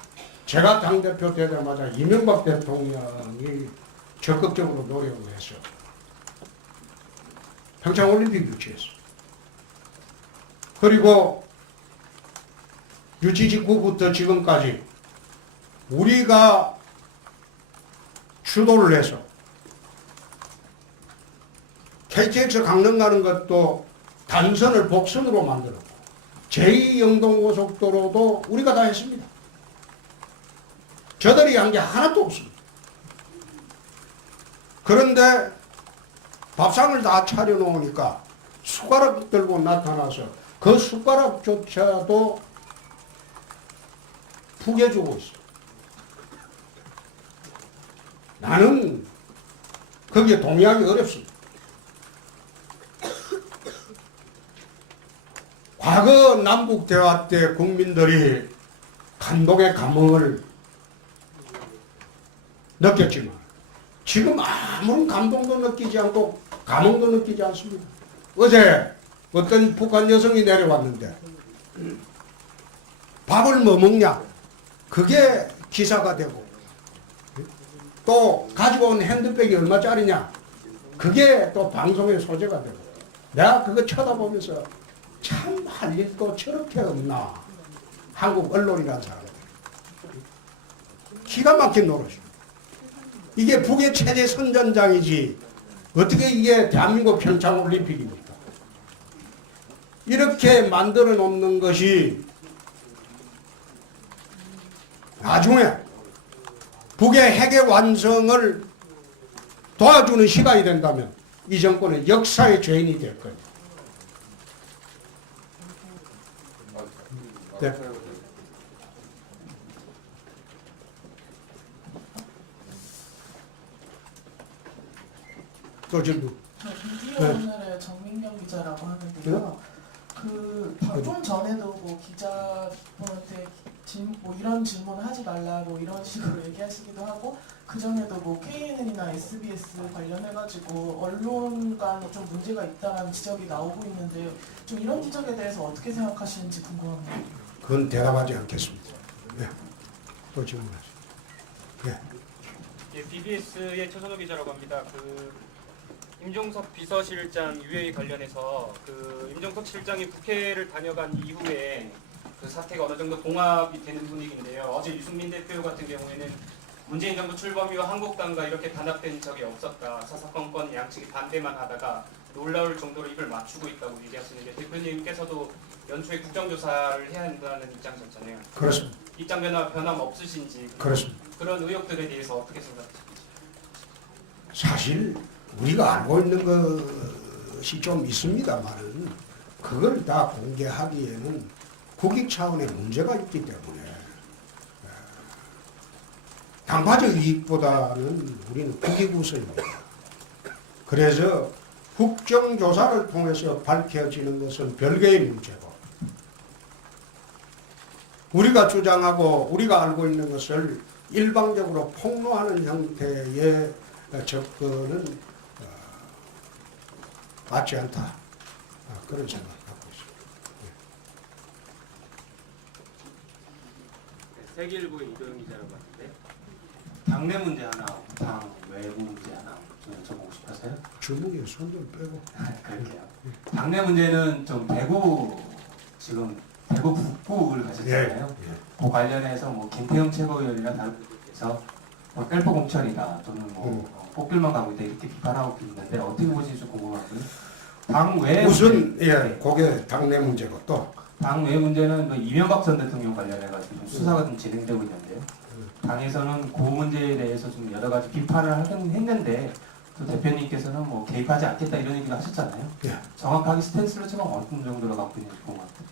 제가 당대표 되자마자 이명박 대통령이 적극적으로 노력을 해서 평창올림픽 유치했어요. 그리고 유치 직후부터 지금까지 우리가 주도를 해서 KTX 강릉 가는 것도 단선을 복선으로 만들었고 제2영동고속도로도 우리가 다 했습니다. 저들이 한 게 하나도 없습니다. 그런데 밥상을 다 차려놓으니까 숟가락 들고 나타나서 그 숟가락조차도 푸겨주고 있어. 나는 거기에 동의하기 어렵습니다. 과거 남북대화 때 국민들이 감동의 감흥을 느꼈지만 지금 아무런 감동도 느끼지 않고 감흥도 느끼지 않습니다. 어제 어떤 북한 여성이 내려왔는데 밥을 뭐 먹냐? 그게 기사가 되고 또 가지고 온 핸드백이 얼마짜리냐? 그게 또 방송의 소재가 되고 내가 그거 쳐다보면서 참 할 일도 저렇게 없나? 한국 언론이라는 사람은 기가 막힌 노릇이에요. 이게 북의 체제 선전장이지 어떻게 이게 대한민국 평창올림픽입니까? 이렇게 만들어 놓는 것이 나중에 북의 핵의 완성을 도와주는 시간이 된다면 이 정권은 역사의 죄인이 될 거예요. 네. 또 질문. 저 미디어 오늘의 정민경 기자라고 하는데요. 좀 전에도 뭐 기자분한테 뭐 이런 질문 하지 말라 뭐 이런 식으로 얘기하시기도 하고 그 전에도 뭐 KNN이나 SBS 관련해가지고 언론과 좀 문제가 있다라는 지적이 나오고 있는데 좀 이런 지적에 대해서 어떻게 생각하시는지 궁금합니다. 그건 대답하지 않겠습니다. 네. 또 질문하시죠. 네. 예, BBS의 최선호 기자라고 합니다. 임종석 비서실장 유해에 관련해서 임종석 실장이 국회를 다녀간 이후에 그 사태가 어느 정도 봉합이 되는 분위기인데요. 어제 유승민 대표 같은 경우에는 문재인 정부 출범 이후 한국당과 이렇게 단합된 적이 없었다. 사사건건 양측이 반대만 하다가 놀라울 정도로 입을 맞추고 있다고 얘기하시는데 대표님께서도 연초에 국정조사를 해야 한다는 입장이셨잖아요. 그렇습니다. 입장 변함 없으신지 그렇습니다. 그런 의혹들에 대해서 어떻게 생각하십니까? 사실 우리가 알고 있는 것이 좀 있습니다만은 그걸 다 공개하기에는 국익 차원의 문제가 있기 때문에 당파적 이익보다는 우리는 국익 우선입니다. 그래서 국정조사를 통해서 밝혀지는 것은 별개의 문제고 우리가 주장하고 우리가 알고 있는 것을 일방적으로 폭로하는 형태의 접근은 맞지 않다. 그런 생각을 갖고 있습니다. 세계일보의 이도영 기자라고 하는데 당내 문제 하나, 당 외부 문제 하나 좀 여쭤보고 싶어서요. 주먹에 손을 빼고. 그럴게요. 당내 문제는 좀 대구 북구를 가셨잖아요. 그 관련해서 뭐 김태형 최고위원이나 다른 분들께서 뭐 셀프 공천이다 또는 뭐 꽃길만 가고 있다 이렇게 비판하고 있는데 어떻게 보시는지 좀 궁금하고요. 당외 무슨 그게 당내 문제고 또 당외 문제는 이명박 전 대통령 관련해가지고 좀 수사가 좀 진행되고 있는데요. 당에서는 그 문제에 대해서 좀 여러 가지 비판을 하긴 했는데 또 대표님께서는 뭐 개입하지 않겠다 이런 얘기를 하셨잖아요. 정확하게 스탠스를 좀 어느 정도로 갖고 있는지 궁금합니다.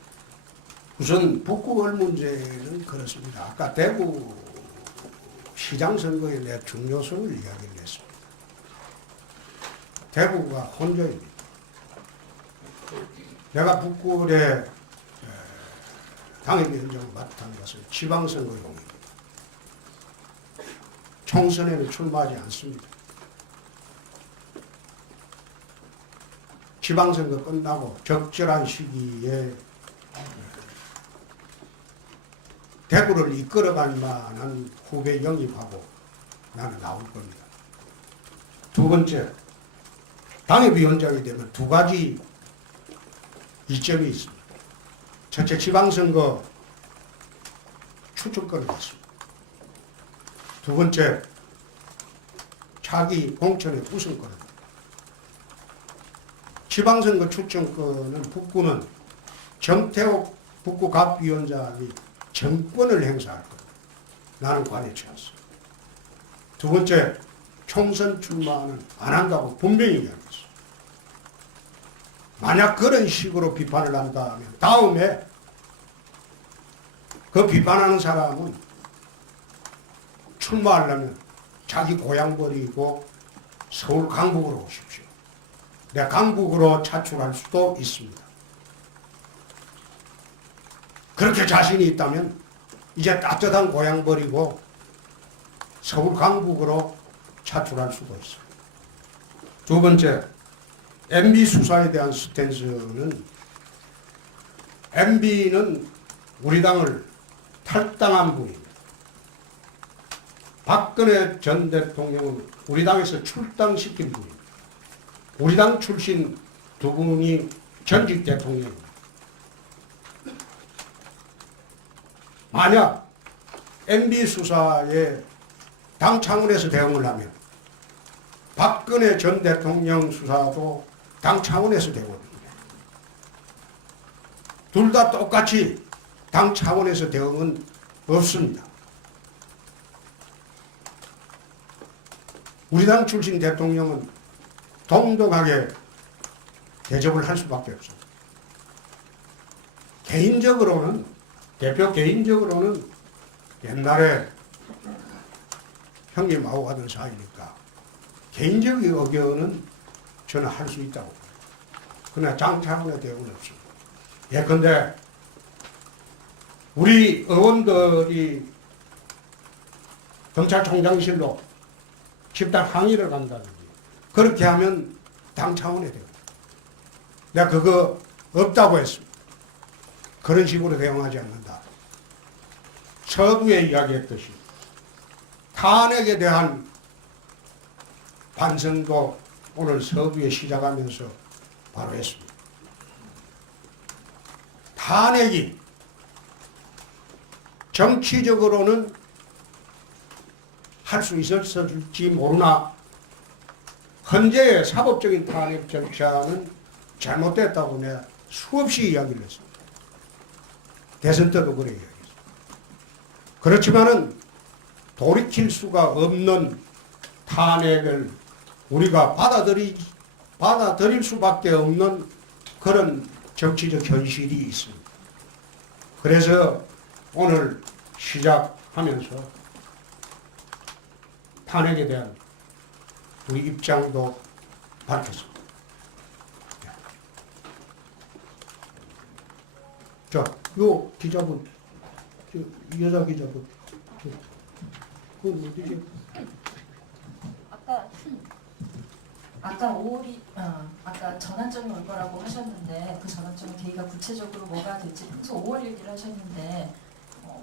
우선 북구월 문제는 그렇습니다. 아까 대구 시장 선거에 내 중요성을 이야기를 했습니다. 대구가 혼조입니다. 내가 북구월에 당협위원장을 맡은 것은 지방선거용입니다. 총선에는 출마하지 않습니다. 지방선거 끝나고 적절한 시기에 대구를 이끌어갈 만한 후배 영입하고 나는 나올 겁니다. 두 번째, 당협위원장이 되면 두 가지 이점이 있습니다. 첫째, 지방선거 추천권을 받습니다. 두 번째, 차기 공천의 우선권을 받습니다. 지방선거 추천권은 북구는 정태욱 북구 각 위원장이 정권을 행사할 겁니다. 나는 관여치 않습니다. 두 번째, 총선 출마는 안 한다고 분명히 이야기했어요. 만약 그런 식으로 비판을 한다면 다음에 그 비판하는 사람은 출마하려면 자기 고향 버리고 서울 강북으로 오십시오. 내 강북으로 차출할 수도 있습니다. 그렇게 자신이 있다면 이제 따뜻한 고향 버리고 서울 강북으로 차출할 수도 있어요. 두 번째, MB 수사에 대한 스탠스는 MB는 우리 당을 탈당한 분입니다. 박근혜 전 대통령은 우리 당에서 출당시킨 분입니다. 우리 당 출신 두 분이 전직 대통령입니다. 만약 MB 수사에 당 차원에서 대응을 하면 박근혜 전 대통령 수사도 당 차원에서 대응합니다. 둘 다 똑같이 당 차원에서 대응은 없습니다. 우리 당 출신 대통령은 동등하게 대접을 할 수밖에 없습니다. 개인적으로는, 대표 개인적으로는 옛날에 형님하고 하던 사이니까 개인적인 의견은 저는 할 수 있다고 봐요. 그러나 장 차원의 대응은 없습니다. 예컨대 우리 의원들이 경찰총장실로 집단 항의를 간다든지 그렇게 하면 당 차원의 대응. 내가 그거 없다고 했습니다. 그런 식으로 대응하지 않는다. 서두에 이야기했듯이 탄핵에 대한 반성도 오늘 서두에 시작하면서 바로 했습니다. 탄핵이 정치적으로는 할 수 있었을지 모르나 현재의 사법적인 탄핵 절차는 잘못됐다고 내가 수없이 이야기를 했습니다. 대선 때도 그래 이야기했습니다. 그렇지만은 돌이킬 수가 없는 탄핵을 우리가 받아들일 수밖에 없는 그런 정치적 현실이 있습니다. 그래서 오늘 시작하면서 탄핵에 대한 우리 입장도 밝혔습니다. 자, 요 기자분, 여자 기자분, 그 어디지? 아까 전환점이 올 거라고 하셨는데 그 전환점의 계기가 구체적으로 뭐가 될지 평소 5월 얘기를 하셨는데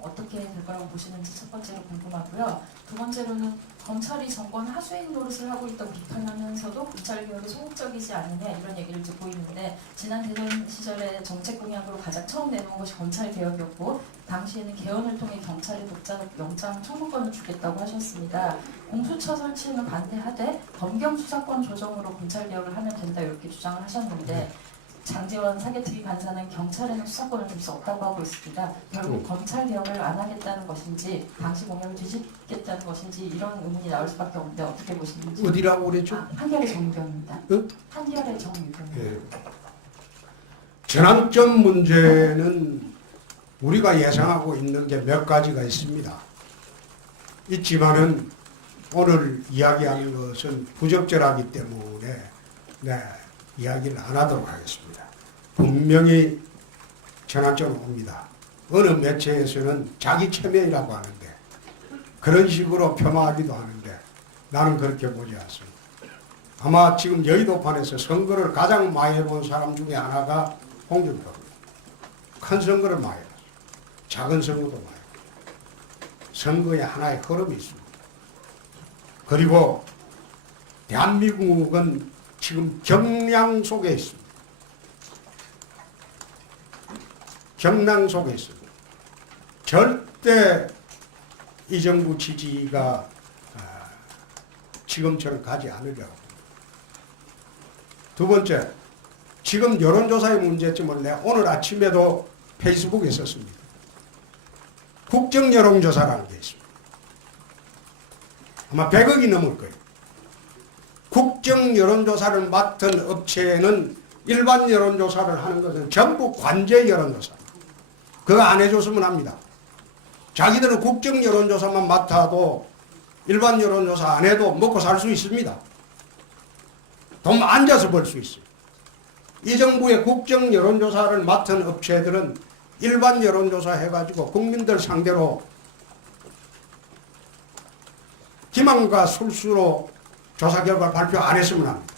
어떻게 될 거라고 보시는지 첫 번째로 궁금하고요. 두 번째로는 검찰이 정권 하수인 노릇을 하고 있다고 비판하면서도 검찰 개혁에 소극적이지 않느냐 이런 얘기를 듣고 있는데 지난 대선 시절에 정책 공약으로 가장 처음 내놓은 것이 검찰 개혁이었고 당시에는 개헌을 통해 경찰의 독자 영장 청구권을 주겠다고 하셨습니다. 공수처 설치는 반대하되 검경 수사권 조정으로 검찰 개혁을 하면 된다 이렇게 주장을 하셨는데 장제원 사개특위 간사는 경찰에는 수사권을 줄 수 없다고 하고 있습니다. 결국 검찰 개혁을 안 하겠다는 것인지 당시 공약을 뒤집겠다는 것인지 이런 의문이 나올 수밖에 없는데 어떻게 보시는지. 어디라고 그랬죠? 한결의 정유경입니다. 응? 한결의 정유경입니다. 예. 전환점 문제는 우리가 예상하고 있는 게 몇 가지가 있습니다. 있지만은 오늘 이야기하는 것은 부적절하기 때문에 이야기를 안 하도록 하겠습니다. 분명히 전환점은 옵니다. 어느 매체에서는 자기 체면이라고 하는데 그런 식으로 폄하하기도 하는데 나는 그렇게 보지 않습니다. 아마 지금 여의도판에서 선거를 가장 많이 해본 사람 중에 하나가 홍준표입니다. 큰 선거를 많이 해봤어요. 작은 선거도 많이 해봤어요. 선거에 하나의 흐름이 있습니다. 그리고 대한민국은 지금 경랑 속에 있습니다. 경랑 속에 있습니다. 절대 이 정부 지지가 지금처럼 가지 않으려고 합니다. 두 번째, 지금 여론조사의 문제점을 내가 오늘 아침에도 페이스북에 썼습니다. 국정여론조사라는 게 있습니다. 아마 100억이 넘을 거예요. 국정여론조사를 맡은 업체는 일반 여론조사를 하는 것은 전부 관제 여론조사. 그거 안 해줬으면 합니다. 자기들은 국정여론조사만 맡아도 일반 여론조사 안 해도 먹고 살 수 있습니다. 돈 앉아서 벌 수 있어요. 이 정부의 국정여론조사를 맡은 업체들은 일반 여론조사 해가지고 국민들 상대로 기만과 술수로 조사 결과를 발표 안 했으면 합니다.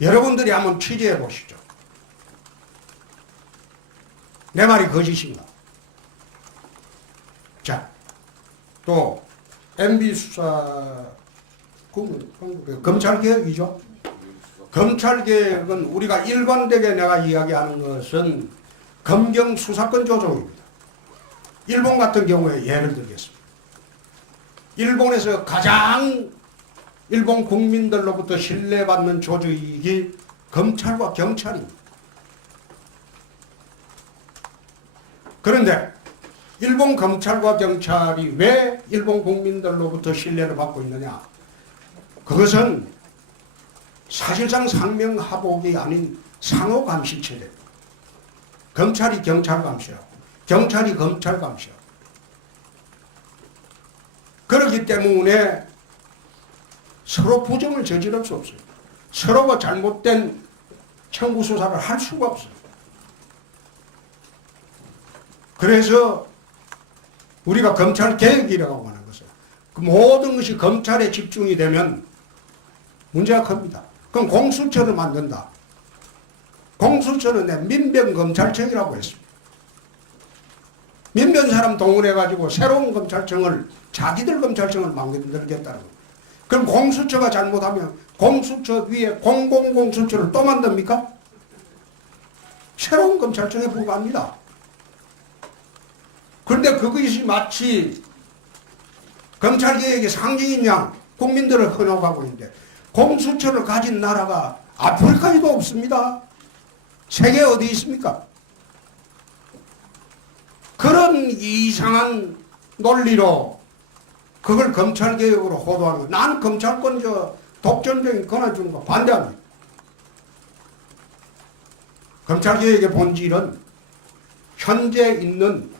여러분들이 한번 취재해 보시죠. 내 말이 거짓인가? 자, 또 MB 수사 검찰개혁이죠. 검찰개혁은 우리가 일관되게 내가 이야기하는 것은 검경 수사권 조정입니다. 일본 같은 경우에 예를 들겠습니다. 일본에서 가장 일본 국민들로부터 신뢰받는 조직이 검찰과 경찰입니다. 그런데 일본 검찰과 경찰이 왜 일본 국민들로부터 신뢰를 받고 있느냐? 그것은 사실상 상명하복이 아닌 상호감시체제입니다. 검찰이 경찰 감시하고 경찰이 검찰 감시하고 그렇기 때문에 서로 부정을 저지를 수 없어요. 서로가 잘못된 청구 수사를 할 수가 없어요. 그래서 우리가 검찰 개혁이라고 하는 것은 그 모든 것이 검찰에 집중이 되면 문제가 큽니다. 그럼 공수처를 만든다. 공수처는 민변검찰청이라고 했습니다. 민변 사람 동원해가지고 새로운 검찰청을 자기들 검찰청을 만들겠다는 거예요. 그럼 공수처가 잘못하면 공수처 위에 공공공수처를 또 만듭니까? 새로운 검찰청에 불과합니다. 그런데 그것이 마치 검찰개혁의 상징인 양 국민들을 헌옥하고 있는데 공수처를 가진 나라가 아프리카에도 없습니다. 세계 어디 있습니까? 그런 이상한 논리로 그걸 검찰개혁으로 호도하는 거. 난 검찰권 독점적인 권한 주는 거 반대합니다. 검찰개혁의 본질은 현재 있는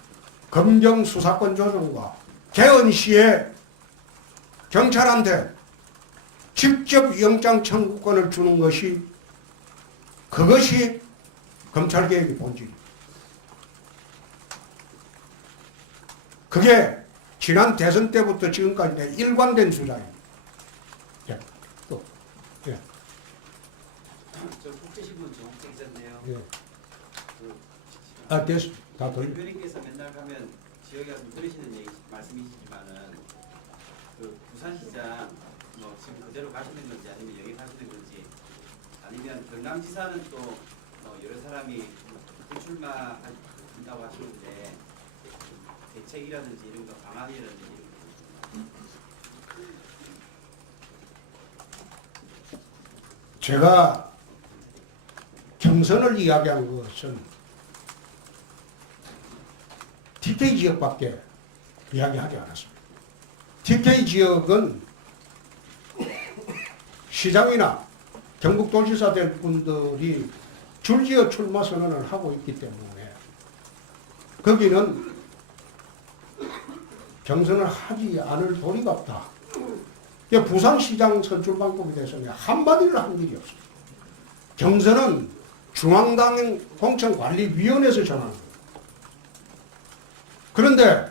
검경 수사권 조정과 개헌 시에 경찰한테 직접 영장 청구권을 주는 것이 그것이 검찰개혁의 본질입니다. 그게 지난 대선 때부터 지금까지 일관된 주장입니다. 예, 또, 예. 저 국제신문 정국재 기자인데요. 예. 됐습니다. 다 돌려. 대표님께서 맨날 가면 지역에 가서 들으시는 얘기 말씀이시지만은 그 부산시장 뭐 지금 그대로 가시는 건지 아니면 여기 가시는 건지 아니면 경남지사는 또 여러 사람이 불출마한다고 하시는데 대책이라든지 이런 거 방안이라든지 이런 거. 제가 경선을 이야기한 것은 TK 지역밖에 이야기하지 않았습니다. TK 지역은 시장이나 경북도지사 될 분들이 줄지어 출마 선언을 하고 있기 때문에 거기는 경선을 하지 않을 도리가 없다. 부산시장 선출 방법에 대해서는 한마디를 한 일이 없습니다. 경선은 중앙당 공천관리위원회에서 정하는 거예요. 그런데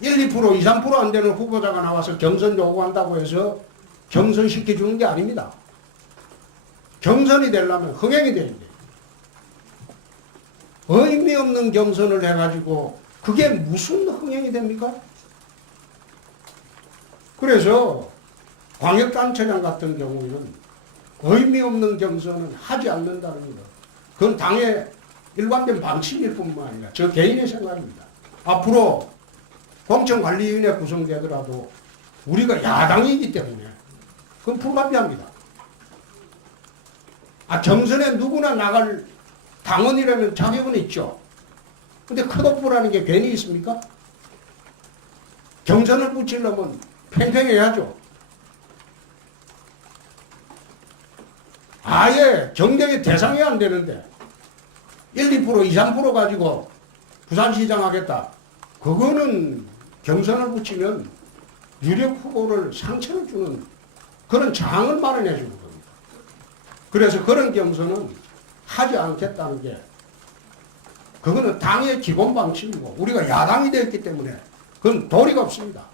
1, 2%, 2, 3% 안 되는 후보자가 나와서 경선 요구한다고 해서 경선시켜주는 게 아닙니다. 경선이 되려면 흥행이 돼야 돼요. 의미 없는 경선을 해가지고 그게 무슨 흥행이 됩니까? 그래서 광역단체장 같은 경우는 의미 없는 경선은 하지 않는다는 것. 그건 당의 일관된 방침일 뿐만 아니라 저 개인의 생각입니다. 앞으로 공천관리위원회 구성되더라도 우리가 야당이기 때문에 그건 불가피합니다. 경선에 누구나 나갈 당원이라면 자격은 있죠. 근데 컷오프라는 게 괜히 있습니까? 경선을 붙이려면 팽팽해야죠. 아예 경쟁의 대상이 안 되는데 1, 2%, 2, 3% 가지고 부산시장 하겠다. 그거는 경선을 붙이면 유력 후보를 상처를 주는 그런 장을 마련해 주는 겁니다. 그래서 그런 경선은 하지 않겠다는 게 그거는 당의 기본 방침이고 우리가 야당이 되었기 때문에 그건 도리가 없습니다.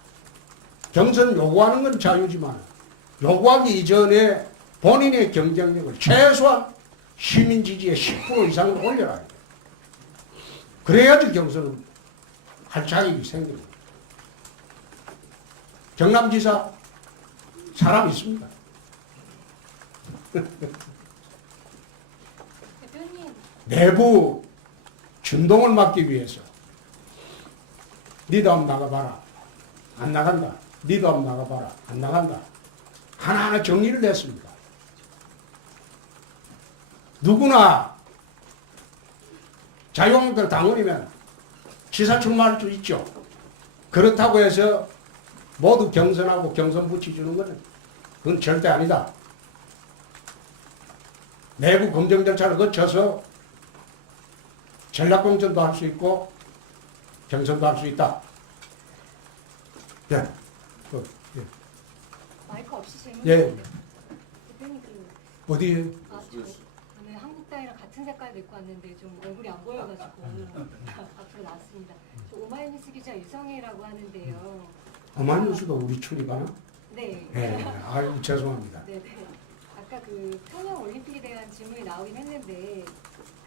경선 요구하는 건 자유지만 요구하기 이전에 본인의 경쟁력을 최소한 시민 지지의 10% 이상으로 올려라. 해요. 그래야지 경선은 할 자격이 생깁니다. 경남지사 사람 있습니다. 대표님. 내부 진동을 막기 위해서 니도 한번 나가봐라. 안 나간다. 니도 한번 나가봐라. 안 나간다. 하나하나 정리를 냈습니다. 누구나 자유한국당 당원이면 지사 출마할 수 있죠. 그렇다고 해서 모두 경선하고 경선 붙여주는 것은 그건 절대 아니다. 내부 검증 절차를 거쳐서 전략공천도 할 수 있고 경선도 할 수 있다. 예. 예. 마이크 없이 질문. 예. 대표님 어디에? 저는 한국당이랑 같은 색깔 입고 왔는데 좀 얼굴이 안 보여가지고 앞으로 나왔습니다. 저 오마이뉴스 기자 유성혜라고 하는데요. 오마이뉴스가 우리 출입하나? 네. 네. 아유 죄송합니다. 네. 아까 그 평양 올림픽에 대한 질문이 나오긴 했는데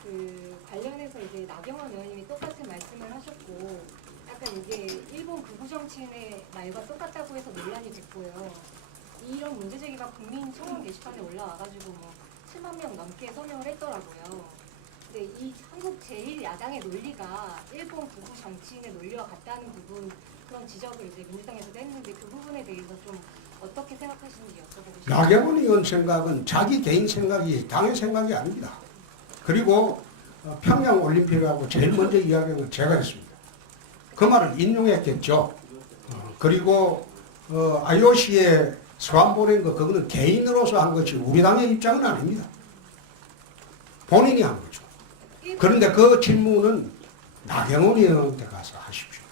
그 관련해서 이제 나경원 의원님이 똑같은 말씀을 하셨고 약간 이게 일본 극우 정치인의 말과 똑같다고 해서 논란이 됐고요. 이런 문제 제기가 국민 청원 게시판에 올라와가지고 뭐 7만 명 넘게 서명을 했더라고요. 근데 이 한국 제1야당의 논리가 일본 극우 정치인의 논리와 같다는 부분 그런 지적을 이제 민주당에서도 했는데 그 부분에 대해서 좀 어떻게 생각하시는지 여쭤보고 싶습니다. 나경원 의원 생각은 자기 개인 생각이 당의 생각이 아닙니다. 그리고 평양 올림픽하고 제일 먼저 이야기한 건 제가 했습니다. 그 말을 인용했겠죠. 그리고 IOC에 서한 보낸 거 그거는 개인으로서 한 것이 우리 당의 입장은 아닙니다. 본인이 한 거죠. 그런데 그 질문은 나경원 의원한테 가서 하십시오.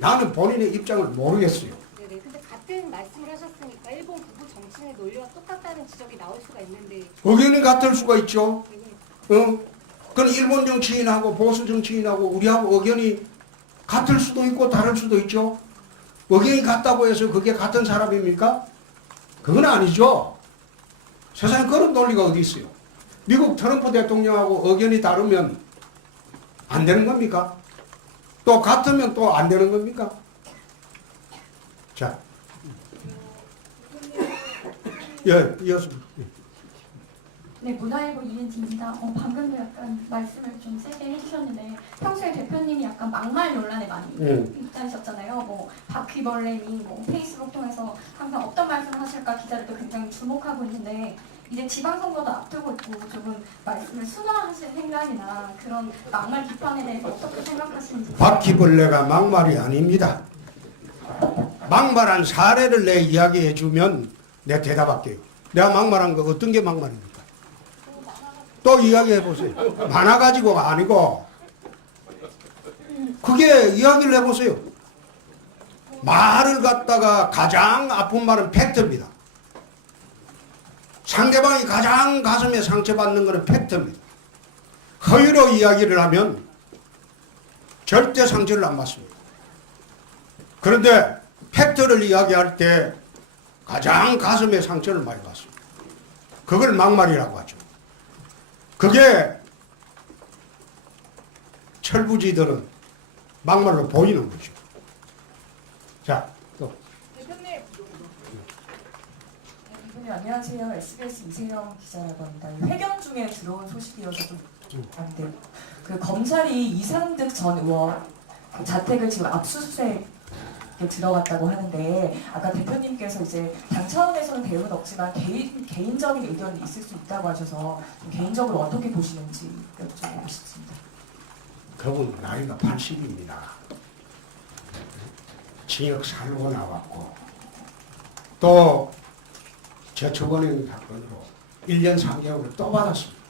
나는 본인의 입장을 모르겠어요. 네네. 근데 같은 말씀을 하셨으니까 일본 극우 정치인의 논리와 똑같다는 지적이 나올 수가 있는데 의견이 같을 수가 있죠. 그건 일본 정치인하고 보수 정치인하고 우리하고 의견이 같을 수도 있고 다를 수도 있죠. 의견이 같다고 해서 그게 같은 사람입니까? 그건 아니죠. 세상에 그런 논리가 어디 있어요. 미국 트럼프 대통령하고 의견이 다르면 안 되는 겁니까? 또 같으면 또 안 되는 겁니까? 자. 예, 이어서. 네, 문화일보 이은지입니다. 방금도 약간 말씀을 좀 세게 해주셨는데 평소에 대표님이 약간 막말 논란에 많이 입장이셨잖아요. 뭐 바퀴벌레니 뭐 페이스북 통해서 항상 어떤 말씀을 하실까 기자들도 굉장히 주목하고 있는데 이제 지방선거도 앞두고 있고 조금 말씀을 순화하실 생각이나 그런 막말 비판에 대해서 어떻게 생각하시는지. 바퀴벌레가 막말이 아닙니다. 막말한 사례를 내 이야기해 주면 내가 대답할게요. 내가 막말한 거 어떤 게 막말입니까? 또 이야기해 보세요. 많아가지고가 아니고 그게 이야기를 해보세요. 말을 갖다가 가장 아픈 말은 팩트입니다. 상대방이 가장 가슴에 상처받는 것은 팩트입니다. 허위로 이야기를 하면 절대 상처를 안 받습니다. 그런데 팩트를 이야기할 때 가장 가슴에 상처를 많이 받습니다. 그걸 막말이라고 하죠. 그게 철부지들은 막말로 보이는 거죠. 자, 또. 대표님. 대표님 안녕하세요. SBS 이세영 기자라고 합니다. 회견 중에 들어온 소식이어서 좀 안 돼요. 그 검찰이 이상득 전 의원 그 자택을 지금 압수수색 들어갔다고 하는데 아까 대표님께서 이제 당 차원에서는 대응은 없지만 개인적인 의견이 있을 수 있다고 하셔서 개인적으로 어떻게 보시는지 여쭤보고 싶습니다. 그분 나이가 80입니다. 징역 살고 나왔고 또 저축은행 사건으로 1년 3개월을 또 받았습니다.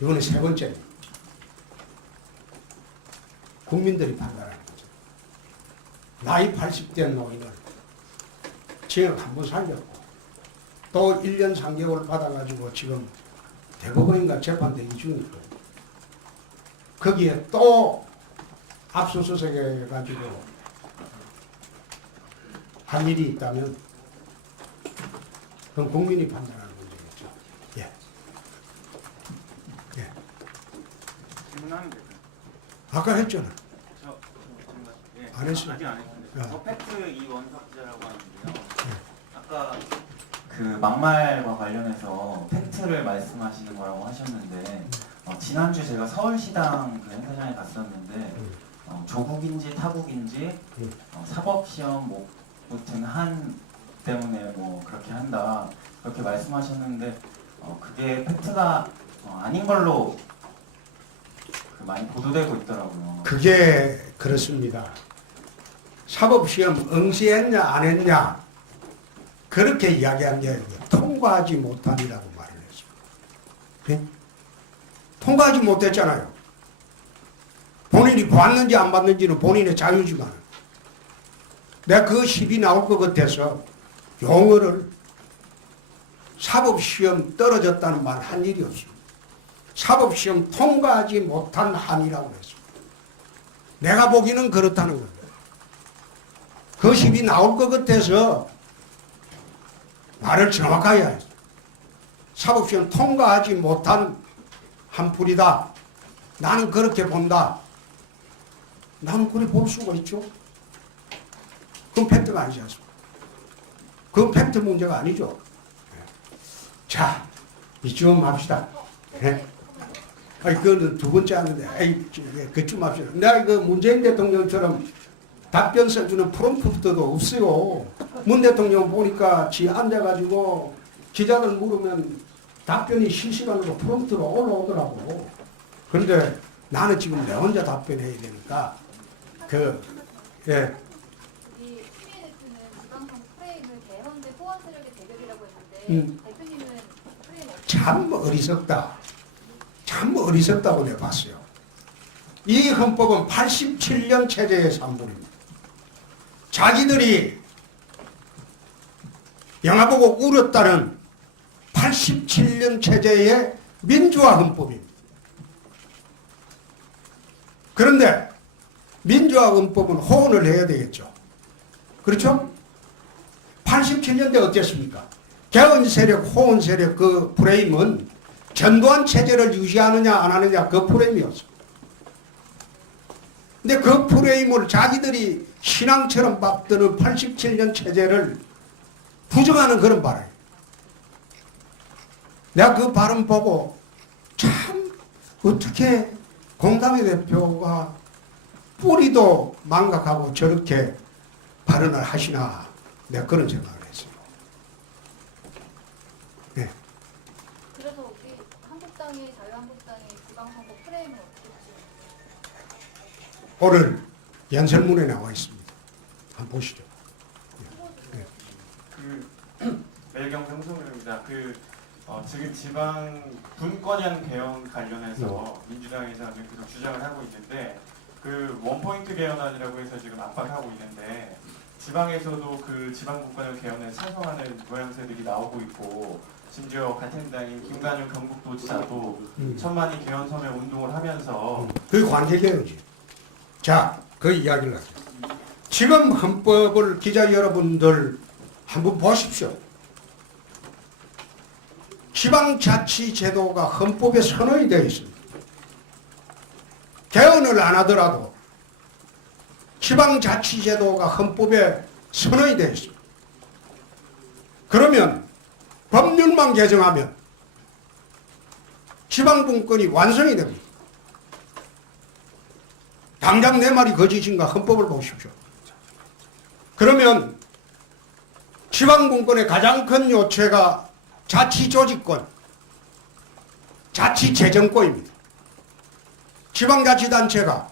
이번에 세 번째입니다. 국민들이 판단하는 거죠. 나이 80된 노인을 징역 한 번 살렸고 또 1년 3개월 받아가지고 지금 대법원인가 재판대기 중이고 거기에 또 압수수색해가지고 할 일이 있다면 그건 국민이 판단하는 문제겠죠. 예. 예. 질문하면 될까요? 아까 했잖아. 예, 안 했어요. 아직 안 했는데. 팩트 이원석 기자라고 하는데요. 아까 그 막말과 관련해서 팩트를 말씀하시는 거라고 하셨는데 지난주 제가 서울시당 그 행사장에 갔었는데 조국인지 타국인지 사법시험 뭐 무튼 한 때문에 뭐 그렇게 한다 그렇게 말씀하셨는데 그게 팩트가 아닌 걸로 그 많이 보도되고 있더라고요. 그게 그렇습니다. 사법시험 응시했냐 안 했냐 그렇게 이야기한 게 아니고 통과하지 못한이라고 말을 했습니다. 네? 통과하지 못했잖아요. 본인이 봤는지 안 봤는지는 본인의 자유지만 내가 그 시비 나올 것 같아서 용어를 사법시험 떨어졌다는 말 한 일이 없습니다. 사법시험 통과하지 못한 한이라고 했습니다. 내가 보기는 그렇다는 겁니다. 그 시비 나올 것 같아서 말을 정확하게 해야죠. 사법시험 통과하지 못한 한풀이다. 나는 그렇게 본다. 나는 그래 볼 수가 있죠. 그건 팩트가 아니지 않습니까? 그건 팩트 문제가 아니죠. 자, 이쯤 합시다. 네? 아니, 그거는 두 번째 하는데, 그쯤 합시다. 내가 그 문재인 대통령처럼 답변 써주는 프롬프트도 없어요. 문 대통령 보니까 지 앉아가지고 기자들 물으면 답변이 실시간으로 프롬프트로 올라오더라고. 그런데 나는 지금 내 혼자 답변해야 되니까, 예. 참 어리석다. 참 어리석다고 내가 봤어요. 이 헌법은 87년 체제의 산물입니다. 자기들이 영화 보고 울었다는 87년 체제의 민주화 헌법입니다. 그런데 민주화 헌법은 호언을 해야 되겠죠. 그렇죠? 87년대 어땠습니까? 개헌 세력, 호언 세력 그 프레임은 전두환 체제를 유지하느냐 안 하느냐 그 프레임이었어. 근데 그 프레임을 자기들이 신앙처럼 받드는 87년 체제를 부정하는 그런 발언. 내가 그 발언 보고 참 어떻게 공당의 대표가 뿌리도 망각하고 저렇게 발언을 하시나 내가 그런 생각을 했어요. 네. 그래서 우리 한국당이 자유한국당이 지방선거 프레임을 어떻게 보시는지 오늘 연설문에 나와 있습니다. 한번 보시죠. 네. 멜경 정성입니다. 지금 지방 분권형 개헌 관련해서 민주당에서 계속 주장을 하고 있는데 원포인트 개헌안이라고 해서 지금 압박하고 있는데 지방에서도 지방 분권형 개헌에 찬성하는 모양새들이 나오고 있고 심지어 같은 당인 김관영 경북도지사도 천만인 개헌 서명 운동을 하면서 그 관계개혁이지. 자, 그 이야기를 하죠. 지금 헌법을 기자 여러분들 한번 보십시오. 지방자치제도가 헌법에 선언이 되어 있습니다. 개헌을 안 하더라도 지방자치제도가 헌법에 선언이 되어 있습니다. 그러면 법률만 개정하면 지방분권이 완성이 됩니다. 당장 내 말이 거짓인가 헌법을 보십시오. 그러면 지방분권의 가장 큰 요체가 자치조직권, 자치재정권입니다. 지방자치단체가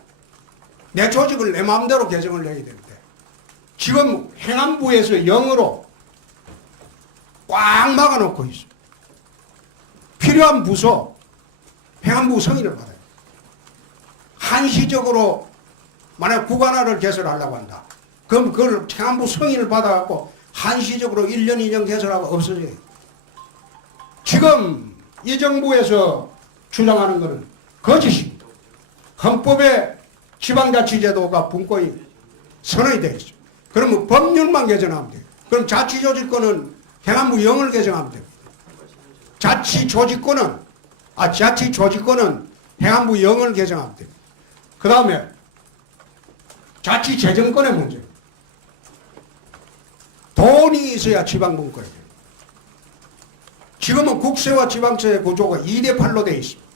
내 조직을 내 마음대로 개정을 해야 되는데 지금 행안부에서 0으로 꽉 막아놓고 있어. 필요한 부서 행안부 승인을 받아요. 한시적으로 만약 구간화를 개설하려고 한다. 그럼 그걸 행안부 승인을 받아갖고 한시적으로 1년, 2년 개설하고 없어져요. 지금 이 정부에서 주장하는 것은 거짓입니다. 헌법에 지방자치제도가 분권이 선언이 되어 있습니다. 그러면 법률만 개정하면 돼요. 그럼 자치조직권은 행안부 0을 개정하면 돼요. 자치조직권은 행안부 0을 개정하면 돼요. 그 다음에 자치재정권의 문제. 돈이 있어야 지방분권이 돼요. 지금은 국세와 지방세의 구조가 2대8로 되어 있습니다.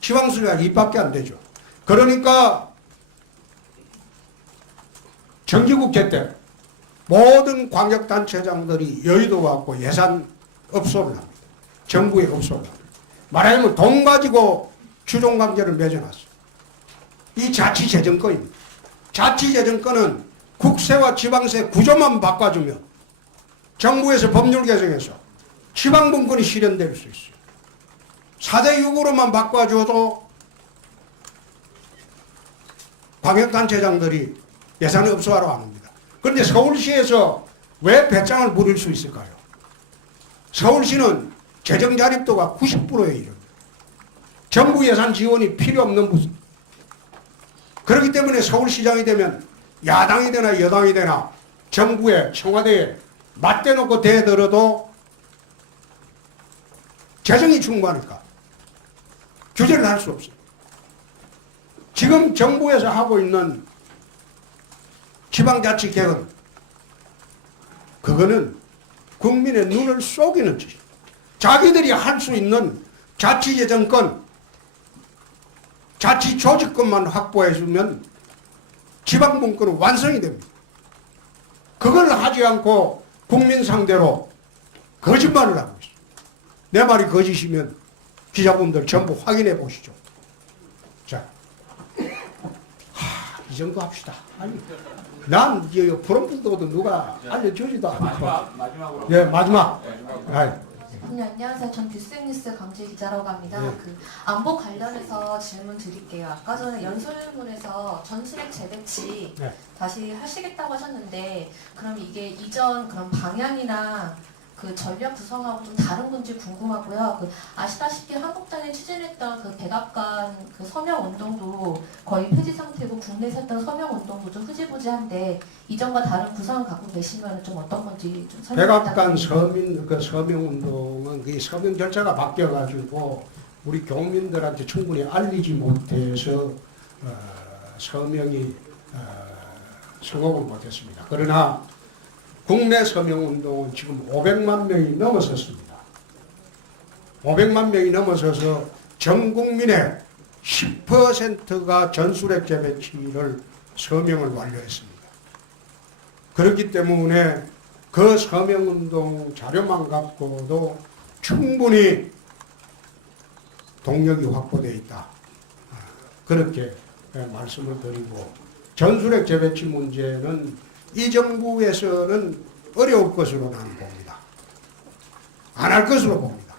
지방수가 2밖에 안 되죠. 그러니까 정기국회 때 모든 광역단체장들이 여의도 갖고 예산 업소를 합니다. 정부에 업소를 합니다. 말하자면 돈 가지고 주종관계를 맺어놨어요. 이 자치재정권입니다. 자치재정권은 국세와 지방세 구조만 바꿔주면 정부에서 법률 개정해서 지방분권이 실현될 수 있어요. 4대 6으로만 바꿔줘도 광역단체장들이 예산을 업소하러 안 옵니다. 그런데 서울시에서 왜 배짱을 부릴 수 있을까요? 서울시는 재정 자립도가 90%에 이릅니다. 정부 예산 지원이 필요 없는 부서. 그렇기 때문에 서울시장이 되면 야당이 되나 여당이 되나 정부에 청와대에 맞대놓고 대들어도 재정이 충분하니까 규제를 할 수 없어요. 지금 정부에서 하고 있는 지방자치 개헌, 그거는 국민의 눈을 속이는 짓이에요. 자기들이 할 수 있는 자치재정권, 자치조직권만 확보해주면 지방분권은 완성이 됩니다. 그걸 하지 않고 국민 상대로 거짓말을 하고 있어요. 내 말이 거짓이면 기자분들 전부 확인해 보시죠. 자, 이 정도 합시다. 아니, 난 프롬프트도 누가 알려주지도 않고. 마지막으로. 예, 마지막. 네, 안녕하세요. 전 뷰스뉴스 강지 기자라고 합니다. 네. 안보 관련해서 질문 드릴게요. 아까 전에 연설문에서 전술핵 재배치 네. 다시 하시겠다고 하셨는데 그럼 이게 이전 그런 방향이나 그 전략 구성하고 좀 다른 건지 궁금하고요. 아시다시피 한국당이 추진했던 그 백악관 그 서명 운동도 거의 폐지 상태고 국내에서 했던 서명 운동도 좀 흐지부지한데 이전과 다른 구성을 갖고 계시면 좀 어떤 건지 좀 설명 백악관 부탁드립니다. 서명 운동은 그 서명 절차가 바뀌어가지고 우리 교민들한테 충분히 알리지 못해서 서명이 성공을 못했습니다. 그러나 국내 서명운동은 지금 500만 명이 넘어섰습니다. 500만 명이 넘어서서 전 국민의 10%가 전술핵 재배치를 서명을 완료했습니다. 그렇기 때문에 그 서명운동 자료만 갖고도 충분히 동력이 확보되어 있다. 그렇게 말씀을 드리고 전술핵 재배치 문제는 이 정부에서는 어려울 것으로 나는 봅니다. 안 할 것으로 봅니다.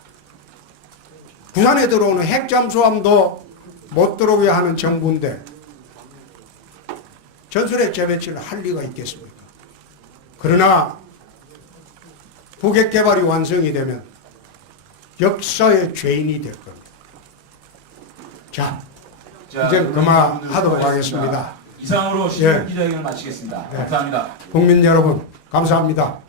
부산에 들어오는 핵 잠수함도 못 들어오게 하는 정부인데 전술핵 재배치를 할 리가 있겠습니까? 그러나 북핵 개발이 완성이 되면 역사의 죄인이 될 겁니다. 자, 이제 그만하도록 하겠습니다. 이상으로 시정 기자회견을 마치겠습니다. 감사합니다. 국민 여러분, 감사합니다.